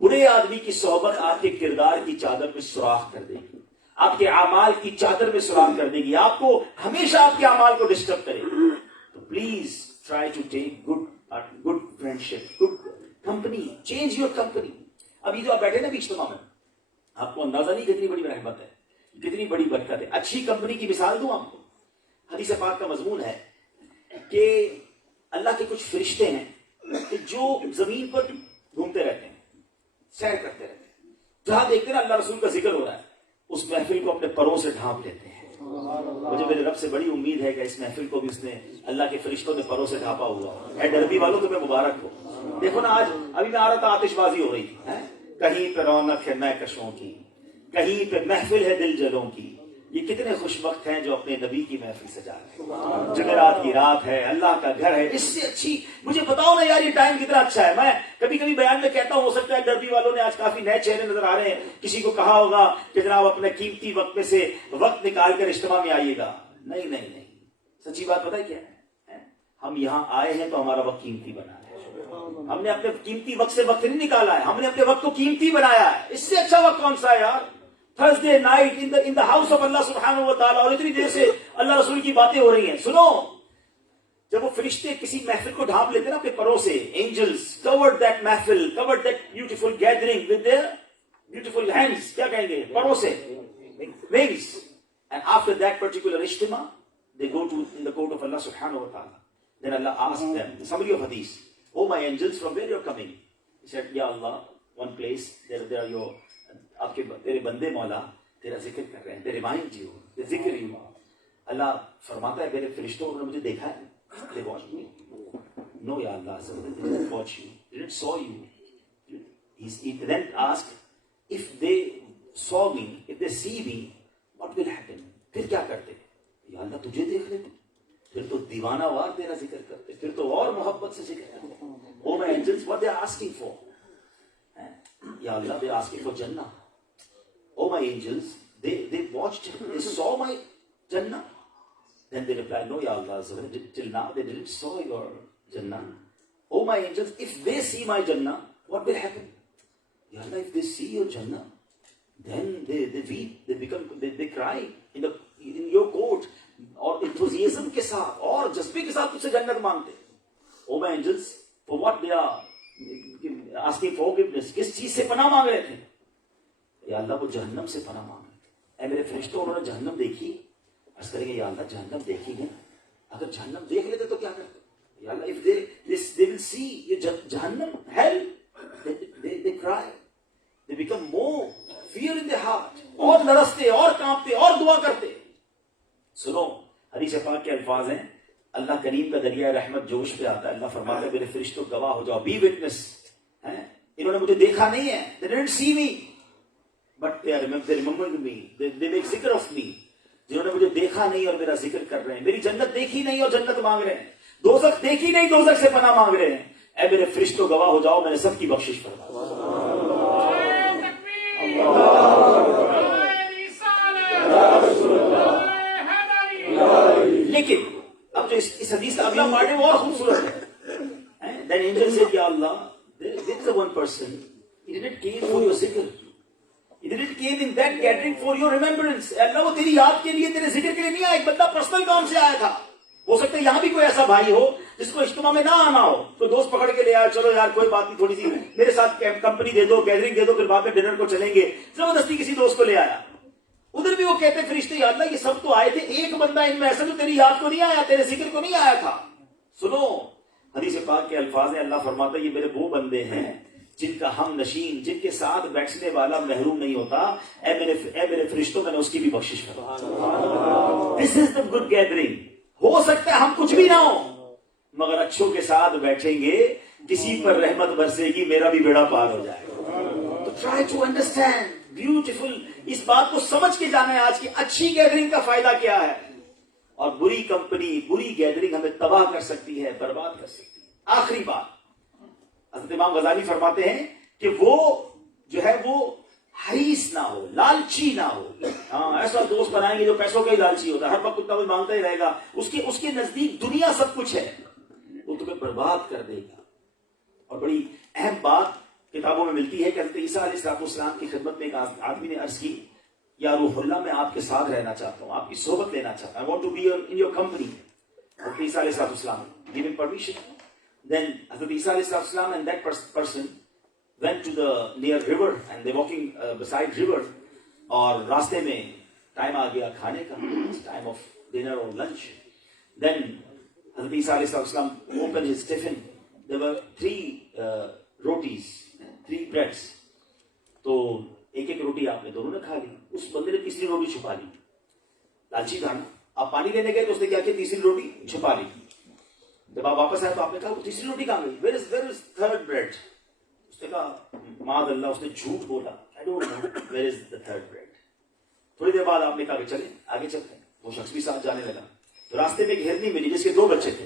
برے آدمی کی صحبت آپ کے کردار کی چادر پہ سوراخ کر دے گی, آپ کے اعمال کی چادر پہ سوراخ کر دے گی, آپ کو ہمیشہ آپ کے اعمال کو ڈسٹرب کرے گی. تو please try to take good friendship, good company, change your company. ابھی جو آپ بیٹھے نا بھی اجتماع میں, آپ کو اندازہ نہیں کتنی بڑی رحمت ہے, کتنی بڑی برکت ہے. اچھی کمپنی کی مثال دوں آپ کو. حدیث پاک کا مضمون ہے کہ اللہ کے کچھ فرشتے ہیں کہ جو زمین پر گھومتے رہتے ہیں, سیر کرتے رہتے ہیں, جہاں دیکھتے ہیں اللہ رسول کا ذکر ہو رہا ہے اس محفل کو اپنے پروں سے ڈھانپ لیتے ہیں. مجھے میرے رب سے بڑی امید ہے کہ اس محفل کو بھی اس نے اللہ کے فرشتوں نے پروں سے ڈھانپا ہوا. اے ڈربی والوں تمہیں مبارک ہو. دیکھو نا, آج ابھی میں آ رہا تھا, آتش بازی ہو رہی تھی, کہیں پہ رونق ہے میں کشوں کی, کہیں پہ محفل ہے دل جلوں کی. یہ کتنے خوش وقت ہیں جو اپنے نبی کی محفل سجا رہے ہیں. جمعرات کی رات ہے, اللہ کا گھر ہے, اس سے اچھی مجھے بتاؤ نا یار, یہ ٹائم کتنا اچھا ہے. میں کبھی کبھی بیان میں کہتا ہوں, ہو سکتا ہے ڈربی والوں نے آج کافی نئے چہرے نظر آ رہے ہیں, کسی کو کہا ہوگا کہ جناب اپنے قیمتی وقت میں سے وقت نکال کر اجتماع میں آئیے گا. نہیں نہیں نہیں, سچی بات پتہ ہے کیا ہے, ہم یہاں آئے ہیں تو ہمارا وقت قیمتی بنا ہے. ہم نے اپنے قیمتی وقت سے وقت نہیں نکالا ہے, ہم نے اپنے وقت کو قیمتی بنایا ہے. اس سے اچھا وقت کون سا ہے یار. Thursday night in the house of اللہ سبحانہ و تعالیٰ, اور اتنی دیر سے اللہ رسول کی باتیں ہو رہی ہیں. سنو, جب وہ فرشتے کسی محفل کو ڈھانپ لیتے نا اپنے پروں سے, اینجلز covered that محفل, covered that beautiful gathering with their beautiful hands, کیا کہیں گے, پروں سے, wings, and after that particular ijtima they go to in the court of Allah subhanahu wa ta'ala. Then Allah asked them, the summary of hadith, oh my angels, from where you're coming? He said, Ya Allah, one place, there are your, آپ کے تیرے بندے مولا تیرا ذکر کر رہے ہیں, they remind you, they ذکر you. اللہ فرماتا ہے میرے فرشتوں نے مجھے دیکھا ہے, they watched me. No ya Allah, they didn't watch you, they didn't saw you. He then asked, if they saw me, if they see me, what will happen? پھر کیا کرتے؟ یا اللہ تجھے دیکھ لیتے, پھر تو دیوانہ وار تیرا ذکر کرتے, پھر تو اور محبت سے ذکر کرتے. Oh my angels, what they are asking for? Ya Allah, they are asking for Jannah. Oh my angels, they watched, they saw my Jannah. Then they replied, no Ya Allah, till now they didn't saw your Jannah. Oh my angels, if they see my Jannah, what will happen? Ya Allah, if they see your Jannah, then they weep, they cry in your court, اور enthusiasm کے ساتھ اور جذبے کے ساتھ تجھ سے جنت مانگتے. Oh my angels, for what they are asking forgiveness, کس چیز سے پناہ مانگ رہے تھے؟ یا اللہ وہ جہنم سے پناہ مانگ رہے تھے. اے میرے فرشتوں, انہوں نے جہنم دیکھی, عرض کریں گے یا اللہ جہنم دیکھی ہے, اگر جہنم دیکھ لیتے تو کیا کرتے؟ یا اللہ if they will see یہ جہنم, hell, they cry, they become more fear in their heart, اور لرزتے اور کانپتے اور دعا کرتے. سنو, حدیث پاک کے الفاظ ہیں, اللہ کریم کا دریا رحمت جوش پہ آتا ہے. اللہ فرماتا ہے میرے فرشتوں گواہ ہو جاؤ, بی وٹنس. انہوں نے مجھے دیکھا نہیں ہے, they didn't see me, but they remembered me, they make ذکر of me. جنہوں نے مجھے دیکھا نہیں اور میرا ذکر کر رہے ہیں, میری جنت دیکھی نہیں اور جنت مانگ رہے ہیں, دوزخ دیکھی نہیں دوزخ سے پناہ مانگ رہے ہیں. اے میرے فرشتوں گواہ ہو جاؤ, میں نے سب کی بخشش فرما. لیکن اب جو اس حدیث کا اگلا پارٹ ہے وہ اور خوبصورت ہے. Then angel said, Ya Allah, there is a one person, he didn't came for your zikr, he didn't came in that gathering for your remembrance. اللہ وہ تیری یاد کے لیے, تیرے ذکر کے لیے نہیں آیا, ایک بندہ پرسنل کام سے آیا تھا. ہو سکتا ہے یہاں بھی کوئی ایسا بھائی ہو جس کو اجتماع میں نہ آنا ہو, تو دوست پکڑ کے لے آیا, چلو یار کوئی بات نہیں, تھوڑی سی میرے ساتھ کمپنی دے دو, گیدرنگ دے دو, پھر بعد میں ڈنر کو چلیں گے. زبردستی کسی دوست کو لے آیا. ادھر بھی وہ کہتے فرشتے, یا اللہ یہ سب تو آئے تھے, ایک بندہ ان میں ایسا جو تیری یاد کو نہیں آیا, تیرے ذکر کو نہیں آیا تھا. سنو, حدیث پاک کے الفاظ ہیں, اللہ فرماتا ہے یہ میرے وہ بندے ہیں جن کا ہم نشین, جن کے ساتھ بیٹھنے والا محروم نہیں ہوتا. اے میرے فرشتوں, میں نے اس کی بھی بخشش فرمائی. دس از دا گڈ گیدرنگ. ہو سکتا ہے ہم کچھ بھی نہ ہو, مگر اچھوں کے ساتھ بیٹھیں گے, کسی پر رحمت برسے گی, میرا بھی بیڑا پار ہو جائے گا. تو ٹرائی ٹو انڈرسٹینڈ, بیوٹیفل, اس بات کو سمجھ کے جانا ہے آج کی اچھی گیدرنگ کا فائدہ کیا ہے, اور بری کمپنی, بری گیدرنگ ہمیں تباہ کر سکتی ہے, برباد کر سکتی ہے. آخری بات, حضرت امام غزالی فرماتے ہیں کہ وہ جو ہے وہ حریص نہ ہو, لالچی نہ ہو. ہاں, ایسا دوست بنائیں گے جو پیسوں کا ہی لالچی ہوتا ہے, ہر وقت کچھ نہ کچھ مانگتا ہی رہے گا, اس کے نزدیک دنیا سب کچھ ہے, وہ تمہیں برباد کر دے گا. اور بڑی اہم بات کتابوں میں ملتی ہے کہ حضرت عیسیٰ علیہ السلام کی خدمت میں ایک آدمی نے عرض کی, یا روح اللہ, میں آپ کے ساتھ رہنا چاہتا ہوں, آپ کی صحبت لینا چاہتا ہوں, I want to be in your company. حضرت عیسیٰ علیہ السلام give him permission. Then حضرت عیسیٰ علیہ السلام and that person went to the near river and they walking beside river. اور راستے میں ٹائم آ گیا کھانے کا, ٹائم آف ڈنر اور لنچ. Then حضرت عیسیٰ علیہ السلام opened his tiffin. There were 3 rotis, 3 breads. تو ایک ایک روٹی آپ نے دونوں نے کھا لی. اس بندے نے تیسری روٹی چھپا لی. لالچی تھا نا, آپ پانی لینے گئے تو اس نے کیا تیسری روٹی چھپا لی. جب آپ واپس آئے تو آپ نے کہا وہ تیسری روٹی کہاں گئی, where is third bread. اس نے کہا معاذ اللہ, اس نے جھوٹ بولا, I don't know where is the third bread. تھوڑی دیر بعد آپ نے کہا کہ چلیں آگے چلتے ہیں. وہ شخص بھی ساتھ جانے لگا. تو راستے میں ایک ہرنی ملی جس کے 2 بچے تھے.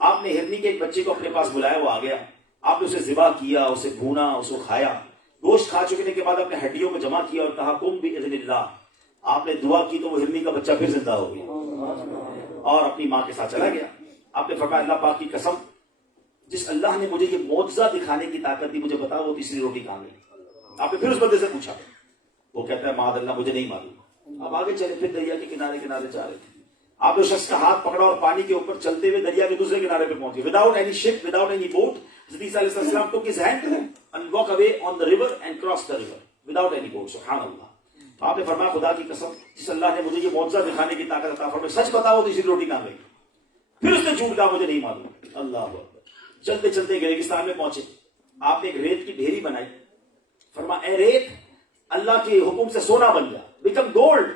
آپ نے ہرنی کے ایک بچے کو اپنے پاس بلایا, وہ آ گیا. آپ نے اسے ذبح کیا, اسے بھونا, اس کو کھایا. گوشت کھا چکنے کے بعد اپنے ہڈیوں کو جمع کیا اور کہا قم باذن اللہ. آپ نے دعا کی تو وہ ہرنی کا بچہ پھر زندہ ہو گیا اور اپنی ماں کے ساتھ چلا گیا. آپ نے فرمایا اللہ پاک کی قسم, جس اللہ نے مجھے یہ معجزہ دکھانے کی طاقت دی, مجھے بتا وہ تیسری روٹی کہاں گئی. آپ نے پھر اس بندے سے پوچھا, وہ کہتا ہے معاذ اللہ مجھے نہیں معلوم. اب آگے چلے, پھر دریا کے کنارے کنارے جا رہے تھے. آپ نے شخص کا ہاتھ پکڑا اور پانی کے اوپر چلتے ہوئے دریا کے دوسرے کنارے پہ پہنچے. وداؤٹ اینی شپ, وداؤٹ اینی بوٹ, حضرت عیسیٰ علیہ السلام took his hand and walk away on the river and crossed the river without any boat. سبحان اللہ. تو آپ نے فرمایا خدا کی قسم, جس اللہ نے مجھے یہ معجزہ دکھانے کی طاقت عطا فرمائی, سچ بتاؤ تیسری روٹی کہاں گئی. پھر اس نے جھوٹ کہا مجھے نہیں معلوم. اللہ اکبر. چلتے چلتے ریگستان میں پہنچے. آپ نے ایک ریت کی ڈھیری بنائی. فرمایا اے ریت, اللہ کے حکم سے سونا بن گیا, بیکم گولڈ,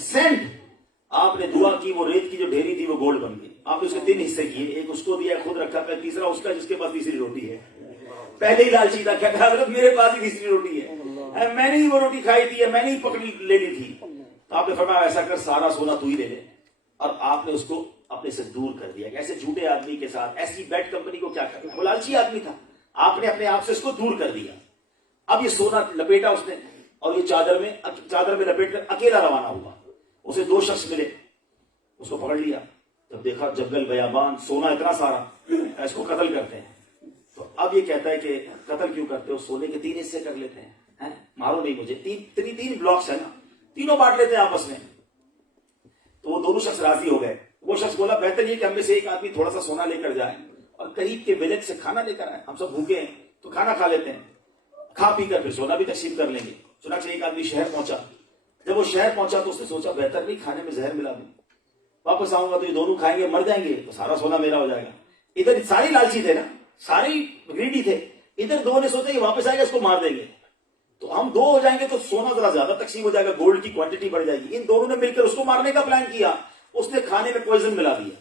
سینڈ. آپ نے دعا کی, وہ ریت کی جو ڈھیری تھی وہ گولڈ بن گئی. آپ نے اس کے 3 حصے کیے, ایک اس کو دیا, خود رکھا, پھر تیسرا اس کا جس کے پاس تیسری روٹی ہے. پہلے ہی لالچی تھا, کہتا ہے میرے پاس ہی تیسری روٹی ہے, میں نے ہی وہ روٹی کھائی تھی, میں نے ہی پکڑی لینی تھی. تو آپ نے فرمایا ایسا کر, سارا سونا تو ہی لے لے. اور آپ نے اس کو اپنے سے دور کر دیا. ایسے جھوٹے آدمی کے ساتھ, ایسی بیڈ کمپنی کو کیا کرنا. وہ لالچی آدمی تھا, آپ نے اپنے آپ سے اس کو دور کر دیا. اب یہ سونا لپیٹا اس نے, اور یہ چادر میں لپیٹ کر اکیلا روانہ ہوا. اسے 2 شخص ملے, اس کو پکڑ لیا. جب دیکھا جنگل بیابان, سونا اتنا سارا, اس کو قتل کرتے ہیں. تو اب یہ کہتا ہے کہ قتل کیوں کرتے ہو, سونے کے 3 حصے کر لیتے ہیں, مارو نہیں مجھے, 3 بلاکس ہے نا, تینوں بانٹ لیتے ہیں آپس میں. تو وہ دونوں شخص راضی ہو گئے. وہ شخص بولا بہتر یہ کہ ہم میں سے ایک آدمی تھوڑا سا سونا لے کر جائے اور قریب کے ولیج سے کھانا لے کر آئے. ہم سب بھوکے ہیں تو کھانا کھا لیتے ہیں, کھا پی کر پھر سونا بھی تقسیم کر لیں گے. چنانچہ ایک آدمی شہر پہنچا. جب وہ شہر پہنچا تو اس نے سوچا بہتر نہیں کھانے میں زہر ملا دوں, واپس آؤں گا تو یہ دونوں کھائیں گے, مر جائیں گے, تو سارا سونا میرا ہو جائے گا. ادھر ساری لالچی تھے نا, ساری گریڈی تھے. ادھر 2 نے سوچا یہ واپس آئے گا, اس کو مار دیں گے, تو ہم 2 ہو جائیں گے تو سونا ذرا زیادہ تقسیم ہو جائے گا, گولڈ کی کوانٹٹی بڑھ جائے گی. ان دونوں نے مل کر اس کو مارنے کا پلان کیا. اس نے کھانے میں پوائزن ملا دیا.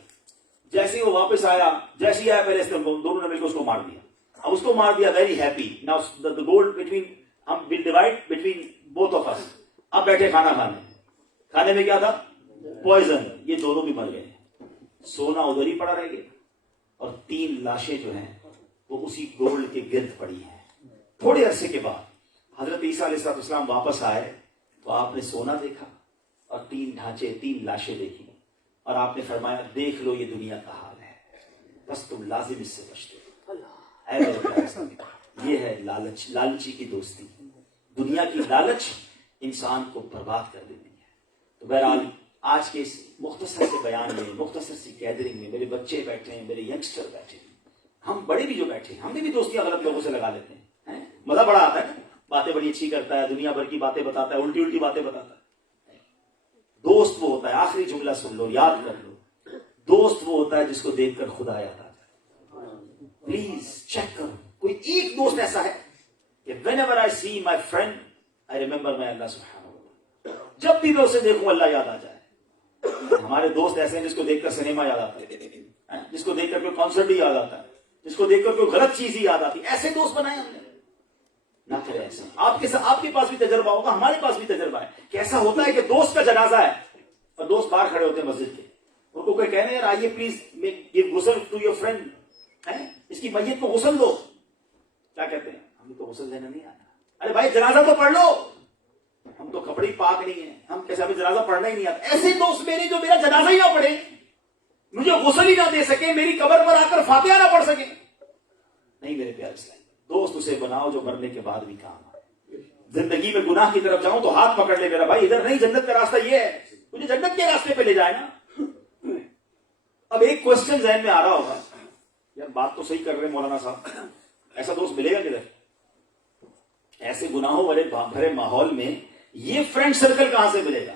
جیسے ہی وہ واپس آیا, جیسے ہی آیا پہلے اس نے دونوں نے مل کر اس کو مار دیا. اب اس کو مار دیا, very happy. Now the gold between, ہم will divide between both of us. اب بیٹھے کھانا کھانے میں کیا تھا, پوائزن. یہ دونوں بھی مر گئے. سونا ادھر ہی پڑا رہ گیا, اور 3 لاشیں جو ہیں وہ اسی گولڈ کے گرد پڑی ہیں. تھوڑے عرصے کے بعد حضرت عیسیٰ علیہ السلام واپس آئے تو آپ نے سونا دیکھا اور 3 ڈھانچے, 3 لاشیں دیکھی, اور آپ نے فرمایا دیکھ لو یہ دنیا کا حال ہے, بس تم لازم اس سے بچتے ہو. اے میرے پیارے سامنے, یہ ہے لالچ, لالچی کی دوستی. دنیا کی لالچ انسان کو برباد کر دیتی ہے. تو بہرحال آج کے اس مختصر سے بیان میں, مختصر سی گیدرنگ میں میرے بچے بیٹھے ہیں, میرے ینگسٹر بیٹھے ہیں, ہم بڑے بھی جو بیٹھے ہیں, ہم نے بھی دوستیاں غلط لوگوں سے لگا لیتے ہیں. مزہ بڑا آتا ہے, باتیں بڑی اچھی کرتا ہے, دنیا بھر کی باتیں بتاتا ہے, الٹی باتیں بتاتا ہے. دوست وہ ہوتا ہے, آخری جملہ سن لو, یاد کر لو, دوست وہ ہوتا ہے جس کو دیکھ کر خدا یاد آ جائے. پلیز چیک کرو, کوئی ایک دوست ایسا ہے کہ whenever I see my friend I remember my Allah subhanahu wa ta'ala. جب بھی میں اسے دیکھوں اللہ یاد آ جائے. ہمارے دوست ایسے ہیں جس کو دیکھ کر سنیما یاد آتا ہے, جس کو دیکھ کر کوئی کانسرٹ ہی یاد آتا ہے, جس کو دیکھ کر کوئی غلط چیز ہی یاد آتی ہے. ایسے دوست بنائے ہم نے. نہ کرے ایسا. آپ کے پاس بھی تجربہ ہوگا, ہمارے پاس بھی تجربہ ہے کہ ایسا ہوتا ہے کہ دوست کا جنازہ ہے اور دوست باہر کھڑے ہوتے ہیں مسجد کے, ان کو کوئی کہنے یار آئیے پلیز گیو غسل ٹو یور فرینڈ, اس کی میت کو غسل دو. کیا کہتے ہیں, ہمیں تو غسل دینا نہیں آتا, ارے بھائی جنازہ تو پڑھ لو. ہم تو کپڑے پاک نہیں ہیں, ہم کیسے, ہمیں جنازہ پڑھنا ہی نہیں آتا. ایسے دوست میرے جو میرا جنازہ ہی نہ پڑھے, مجھے غسل ہی نہ دے سکے, میری قبر پر آ کر فاتحہ نہ پڑھ سکے. نہیں میرے پیارے اسلام دوست, اسے بناؤ جو مرنے کے بعد بھی کام آئے. زندگی میں گناہ کی طرف جاؤں تو ہاتھ پکڑ لے میرا بھائی, ادھر نہیں, جنت کا راستہ یہ ہے, مجھے جنت کے راستے پہ لے جائے نا. اب ایک کوشچن ذہن میں آ رہا ہوگا, یار بات تو صحیح کر رہے مولانا صاحب, ایسا دوست ملے گا کدھر؟ ایسے گناہوں والے بھرے ماحول میں یہ فرینڈ سرکل کہاں سے ملے گا؟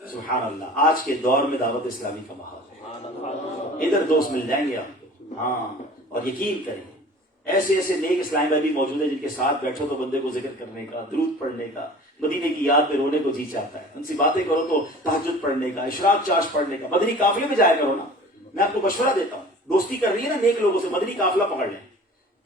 سبحان اللہ, آج کے دور میں دعوت اسلامی کا ماحول ہے, ادھر دوست مل جائیں گے آپ کو. ہاں, اور یقین کریں ایسے ایسے نیک اسلام بھی موجود ہیں جن کے ساتھ بیٹھو تو بندے کو ذکر کرنے کا, درود پڑھنے کا, مدینے کی یاد میں رونے کو جی چاہتا ہے. ان سے باتیں کرو تو تہجد پڑھنے کا, اشراق چاش پڑھنے کا. مدنی قافلے میں جایا کرو نا, میں آپ کو مشورہ دیتا ہوں, دوستی کر رہی ہے نا نیک لوگوں سے, مدنی قافلہ پکڑ لیں.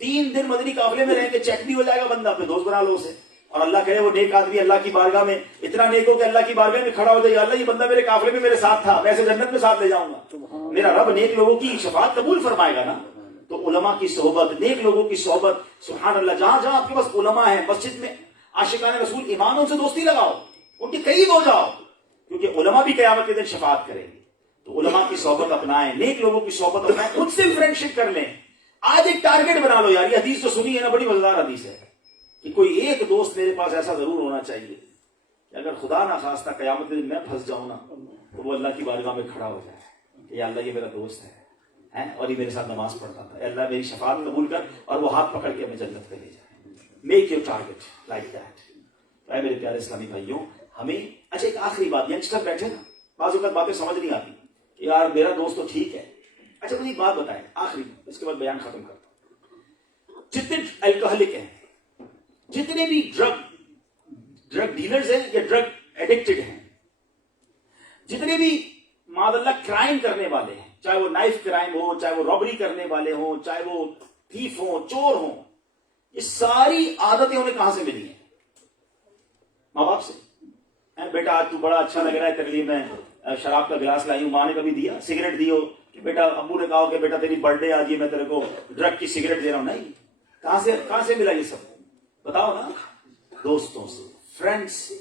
3 دن مدنی قافلے میں رہیں گے, چیک بھی ہو جائے گا بندہ, اپنے دوست بنا لو اسے. اور اللہ کرے وہ نیک آدمی اللہ کی بارگاہ میں اتنا نیک ہو کہ اللہ کی بارگاہ میں کھڑا ہو جائے, اللہ یہ بندہ میرے قافلے میں میرے ساتھ تھا, میں اسے جنت میں ساتھ لے جاؤں گا. میرا رب نیک لوگوں کی شفاعت قبول فرمائے گا نا. تو علماء کی صحبت, نیک لوگوں کی صحبت, سبحان اللہ, جہاں جہاں آپ کے پاس علماء ہیں, مسجد میں عاشقان رسول اماموں سے دوستی لگاؤ, ان کے قریب ہو جاؤ, کیونکہ علماء بھی قیامت کے دن شفاعت کریں گے. تو علماء کی صحبت اپنائیں, نیک لوگوں کی صحبت اپنائیں, خود سے فرینڈ شپ کر لیں. آج ایک ٹارگٹ بنا لو, یار یہ حدیث تو سنی ہے نا, بڑی مزیدار حدیث ہے, کہ کوئی ایک دوست میرے پاس ایسا ضرور ہونا چاہیے کہ اگر خدا نہ خواستہ قیامت کے دن میں پھنس جاؤں نا, تو وہ اللہ کی بارگاہ میں کھڑا ہو جائے کہ یا اللہ یہ میرا دوست ہے اور یہ میرے ساتھ نماز پڑھتا تھا, اللہ میری شفاعت قبول کر, اور وہ ہاتھ پکڑ کے ہمیں جنت پہ لے جائے. Make your target like that. اے میرے پیارے اسلامی بھائیوں, ہمیں اچھا ایک آخری بات, ینگسٹر بیٹھے نا, بعض اوقات باتیں سمجھ نہیں آتی کہ یار میرا دوست تو ٹھیک ہے. اچھا مجھے ایک بات بتائیں آخری, اس کے بعد بیان ختم کرتا ہوں. جتنے الکوہلک ہیں, جتنے بھی ڈرگ ڈیلرز ہیں یا ڈرگ ایڈکٹڈ ہیں, جتنے بھی معاذ اللہ کرائم کرنے والے ہیں, چاہے وہ نائف کرائم ہو, چاہے وہ رابری کرنے والے ہوں, چاہے وہ تھیف ہوں, چور ہوں, یہ ساری عادتیں انہیں کہاں سے ملی ہیں؟ ماں باپ سے. بیٹا آج تو بڑا اچھا لگ رہا ہے, تیرے لیے میں شراب کا گلاس لائی ہوں. ماں نے کبھی دیا سگریٹ دی ہو کہ بیٹا, ابو نے کہا کہ بیٹا تیری برتھ ڈے آج, یہ میں تیرے کو ڈرگ کی سگریٹ دے رہا ہوں. نہیں, کہاں سے ملا یہ سب؟ بتاؤ نا. دوستوں سے, فرینڈس سے.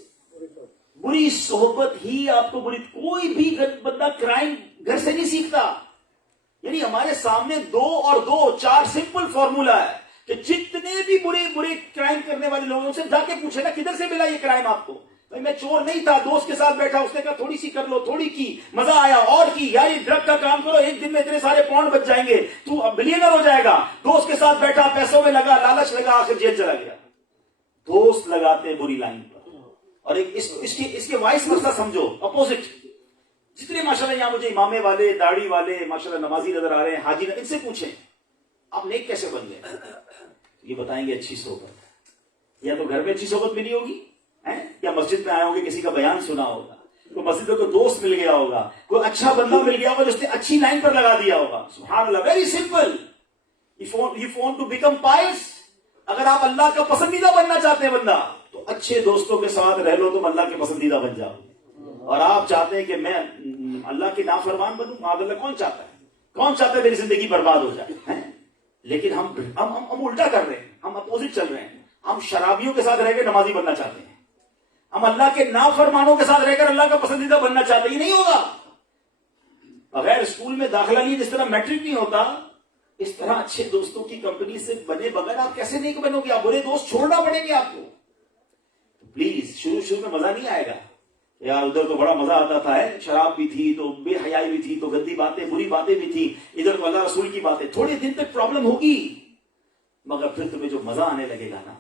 بری صحبت ہی آپ کو بری, کوئی بھی بندہ کرائم گھر سے نہیں سیکھتا. یعنی ہمارے سامنے 2 اور 2 4 سمپل فارمولا ہے کہ جتنے بھی برے کرائم کرنے والے لوگوں سے جا کے پوچھے نا کدھر سے ملا یہ کرائم آپ کو. بھائی میں چور نہیں تھا, دوست کے ساتھ بیٹھا, اس نے کہا تھوڑی سی کر لو, تھوڑی کی, مزہ آیا, اور کی, یار یہ ڈرگ کا کام کرو, ایک دن میں اتنے سارے پاؤنڈ بچ جائیں گے, تو اب بلینر ہو جائے گا. دوست کے ساتھ بیٹھا, پیسوں میں لگا, لالچ لگا, آخر جیل چلا گیا. دوست لگاتے بری لائن پر. اور اس کے وائس مسئلہ سمجھو, اپوزٹ. جتنے ماشاءاللہ یہاں مجھے امامے والے, داڑھی والے, ماشاءاللہ نمازی نظر آ رہے ہیں, حاجی, ان سے پوچھیں آپ نیک کیسے بن گئے, یہ بتائیں گے اچھی صحبت. یا تو گھر میں اچھی صحبت ملی ہوگی, یا مسجد میں آئے ہوں گے, کسی کا بیان سنا ہوگا, کوئی مسجد میں کوئی دوست مل گیا ہوگا, کوئی اچھا بندہ مل گیا ہوگا جس نے اچھی لائن پر لگا دیا ہوگا. سبحان اللہ, very simple. If you want to become pious, اگر آپ اللہ کا پسندیدہ بننا چاہتے ہیں بندہ, تو اچھے دوستوں کے ساتھ رہ لو, تم اللہ کے پسندیدہ بن جاؤ. اور آپ چاہتے ہیں کہ میں اللہ کے نافرمان بنوں, معاذ اللہ, کون چاہتا ہے؟ کون چاہتا ہے میری زندگی برباد ہو جائے؟ لیکن ہم الٹا کر رہے ہیں, ہم اپوزٹ چل رہے ہیں. ہم شرابیوں کے ساتھ رہ کے نمازی بننا چاہتے ہیں, ہم اللہ کے نافرمانوں کے ساتھ رہ کر اللہ کا پسندیدہ بننا چاہتے ہیں. یہ نہیں ہوگا. بغیر اسکول میں داخلہ لیے جس طرح میٹرک نہیں ہوتا, اس طرح اچھے دوستوں کی کمپنی سے بنے بغیر آپ کیسے نیک بنو گے؟ آپ برے دوست چھوڑنا پڑیں گے آپ کو. پلیز, شروع میں مزہ نہیں آئے گا, یار ادھر تو بڑا مزہ آتا تھا, شراب بھی تھی تو بے حیائی بھی تھی تو گندی باتیں, بری باتیں بھی تھی, ادھر تو اللہ رسول کی باتیں. تھوڑے دن تک پرابلم ہوگی, مگر پھر تمہیں جو مزہ آنے لگے گا نا,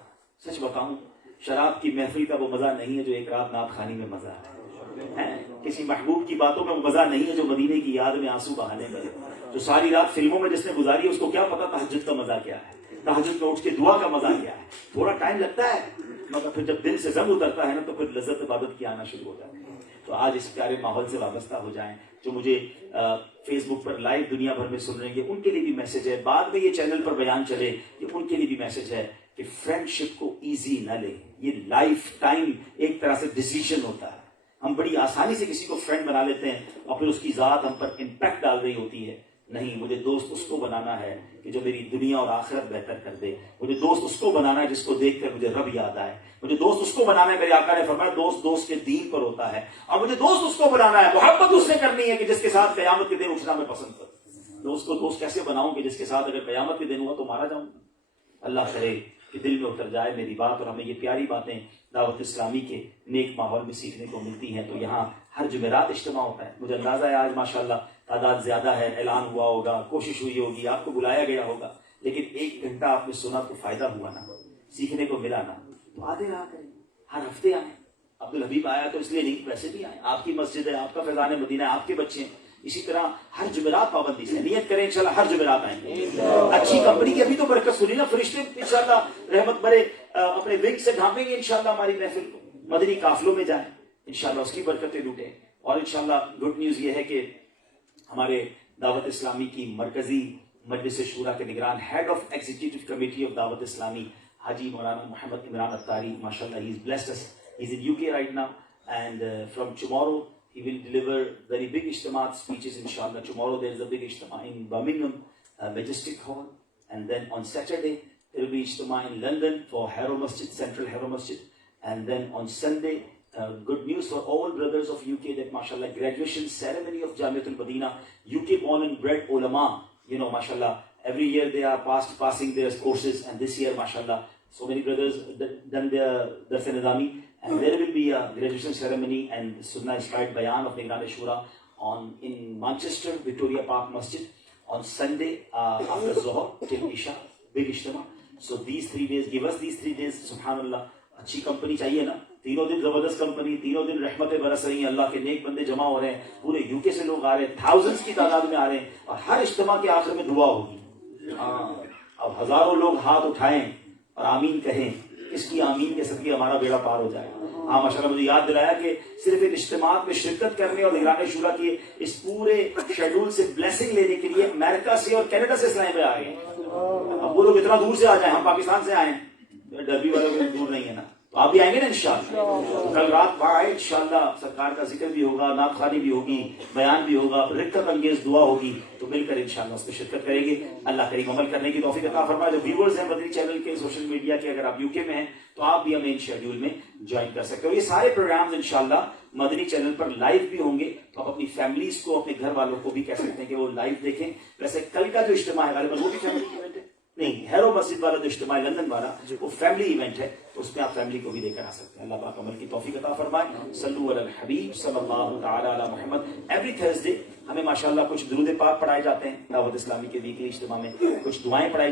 سچ بتاؤں, شراب کی محفل کا وہ مزہ نہیں ہے جو ایک رات نعت خوانی میں مزہ ہے. کسی محبوب کی باتوں میں وہ مزہ نہیں ہے جو مدینے کی یاد میں آنسو بہانے میں. جو ساری رات فلموں میں جس نے گزاری ہے اس کو کیا پتا تہجد کا مزہ کیا ہے, تہجد میں اٹھ کے دعا کا مزہ کیا ہے. تھوڑا ٹائم لگتا ہے, مگر پھر جب دل سے زنگ اترتا ہے نا تو پھر لذت عبادت کی آنا شروع ہو جاتی ہے. تو آج اس پیارے ماحول سے وابستہ ہو جائیں. جو مجھے فیس بک پر لائیو دنیا بھر میں سن رہے ہیں, ان کے لیے بھی میسج ہے. بعد میں یہ چینل پر بیان چلے, یہ ان کے لیے بھی میسج ہے کہ فرینڈ شپ کو ایزی نہ لیں. یہ لائف ٹائم ایک طرح سے ڈیسیژن ہوتا ہے. ہم بڑی آسانی سے کسی کو فرینڈ بنا لیتے ہیں اور پھر اس کی ذات ہم پر امپیکٹ ڈال رہی ہوتی ہے. نہیں، مجھے دوست اس کو بنانا ہے کہ جو میری دنیا اور آخرت بہتر کر دے. مجھے دوست اس کو بنانا ہے جس کو دیکھ کر مجھے رب یاد آئے. مجھے دوست اس کو بنانا ہے، میرے آقا نے فرمایا دوست دوست کے دین پر ہوتا ہے. اور مجھے دوست اس کو بنانا ہے، محبت اس سے کرنی ہے کہ جس کے ساتھ قیامت کے دن اٹھنا میں پسند کروں. دوست کو دوست کیسے بناؤں کہ جس کے ساتھ اگر قیامت کے دن ہوا تو مارا جاؤں. اللہ کرے کہ دل میں اتر جائے میری بات اور ہمیں یہ پیاری باتیں دعوت اسلامی کے نیک ماحول میں سیکھنے کو ملتی ہیں. تو یہاں ہر جمعرات اجتماع ہوتا ہے. مجھے اندازہ ہے آج ماشاءاللہ تعداد زیادہ ہے، اعلان ہوا ہوگا، کوشش ہوئی ہوگی، آپ کو بلایا گیا ہوگا، لیکن 1 گھنٹہ آپ نے سنا تو فائدہ ہوا نا، سیکھنے کو ملا نا، تو آدھے رہا کریں. ہر ہفتے آئیں. عبدالحبیب آیا تو اس لیے نہیں، ویسے بھی آئیں. آپ کی مسجد ہے، آپ کا فیضان مدینہ ہے، آپ کے بچے ہیں. اسی طرح ہر جمعرات پابندی سے نیت کریں انشاءاللہ ہر جمعرات آئیں گے. اچھی کمپنی کی ابھی تو برکت سنی نا، فرشتے انشاءاللہ رحمت بھرے اپنے ونگ سے ڈھانپیں گے انشاءاللہ ہماری محفل کو. مدنی قافلوں میں جائیں انشاءاللہ، اس کی برکتیں لوٹیں. اور انشاءاللہ گڈ نیوز یہ ہے کہ ہمارے دعوت اسلامی کی مرکزی مجلس شورا کے نگران، head of executive committee of Dawat Islami, حاجی مولانا محمد عمران اتاری، ماشاءاللہ he is blessed us. He is in UK right now, and from tomorrow he will deliver very big ijtemaat speeches inshallah. Tomorrow there is a big ijtema in Birmingham Majestic Hall, and then on Saturday there will be ijtema in London for Harrow Masjid, Central Harrow Masjid, and then on Sunday good news for all brothers of UK that mashallah graduation ceremony of Jamiatul Madina, UK born and bred ulama, you know, mashallah every year they are passing their courses, and this year mashallah so many brothers done their Dars Nizami, and there will be a graduation ceremony and Sunnah Inspired Bayan of Nigran Shura in Manchester Victoria Park Masjid on Sunday after Zohar till Isha, big ijtema. So these 3 days, give us these 3 days, subhanallah. اچھی company چاہیے نا، 3 دن زبردست company, 3 دن رحمتیں برس رہی ہیں، اللہ کے نیک بندے جمع ہو رہے ہیں، پورے UK سے لوگ آ رہے ہیں، تھاؤزنڈز کی تعداد میں آ رہے ہیں، اور ہر اجتماع کے آخر میں دعا ہوگی. اب ہزاروں لوگ ہاتھ اٹھائیں اور آمین کہیں، اس کی آمین کے صدقے ہمارا بیڑا پار ہو جائے. ہاں ماشاءاللہ مجھے یاد دلایا کہ صرف ان اجتماعات میں شرکت کرنے اور نگران شورا کی اس پورے شیڈول سے بلیسنگ لینے کے لیے امریکہ سے اور کینیڈا سے اسلام پہ آ رہے ہیں. اب وہ لوگ اتنا دور سے آ جائیں، ہم پاکستان سے آئے ہیں، ڈربی والے کوئی دور نہیں ہے نا، تو آپ بھی آئیں گے نا انشاءاللہ. کل رات وہاں آئے انشاءاللہ، سرکار کا ذکر بھی ہوگا، نعت خوانی بھی ہوگی، بیان بھی ہوگا، رکعت انگیز دعا ہوگی، تو مل کر انشاءاللہ اس میں شرکت کریں گے. اللہ کریم عمل کرنے کی توفیق عطا فرمائے. جو ویورز ہیں مدنی چینل کے، سوشل میڈیا کے، اگر آپ UK میں ہیں تو آپ بھی ہمیں ان شیڈول میں جوائن کر سکتے ہو. یہ سارے پروگرامز انشاءاللہ مدنی چینل پر لائیو بھی ہوں گے، تو آپ اپنی فیملیز کو، اپنے گھر والوں کو بھی کہہ سکتے ہیں کہ وہ لائیو دیکھیں. ویسے کل کا جو اجتماع ہے غالباً وہ بھی فیملی ایونٹ ہے، نہیں ہیرو مسجد والا جو اجتماع ہے لندن والا وہ فیملی ایونٹ ہے، تو اس میں آپ فیملی کو بھی لے کر آ سکتے ہیں. اللہ پاک عمل کی توفیق عطا فرمائے. صلو علی الحبیب صلی اللہ تعالی علی محمد. ایوری تھرسڈے ہمیں ماشاءاللہ کچھ درود پاک پڑھائے جاتے ہیں دعوت اسلامی کے ویکلی اجتماع میں، کچھ دعائیں پڑھائی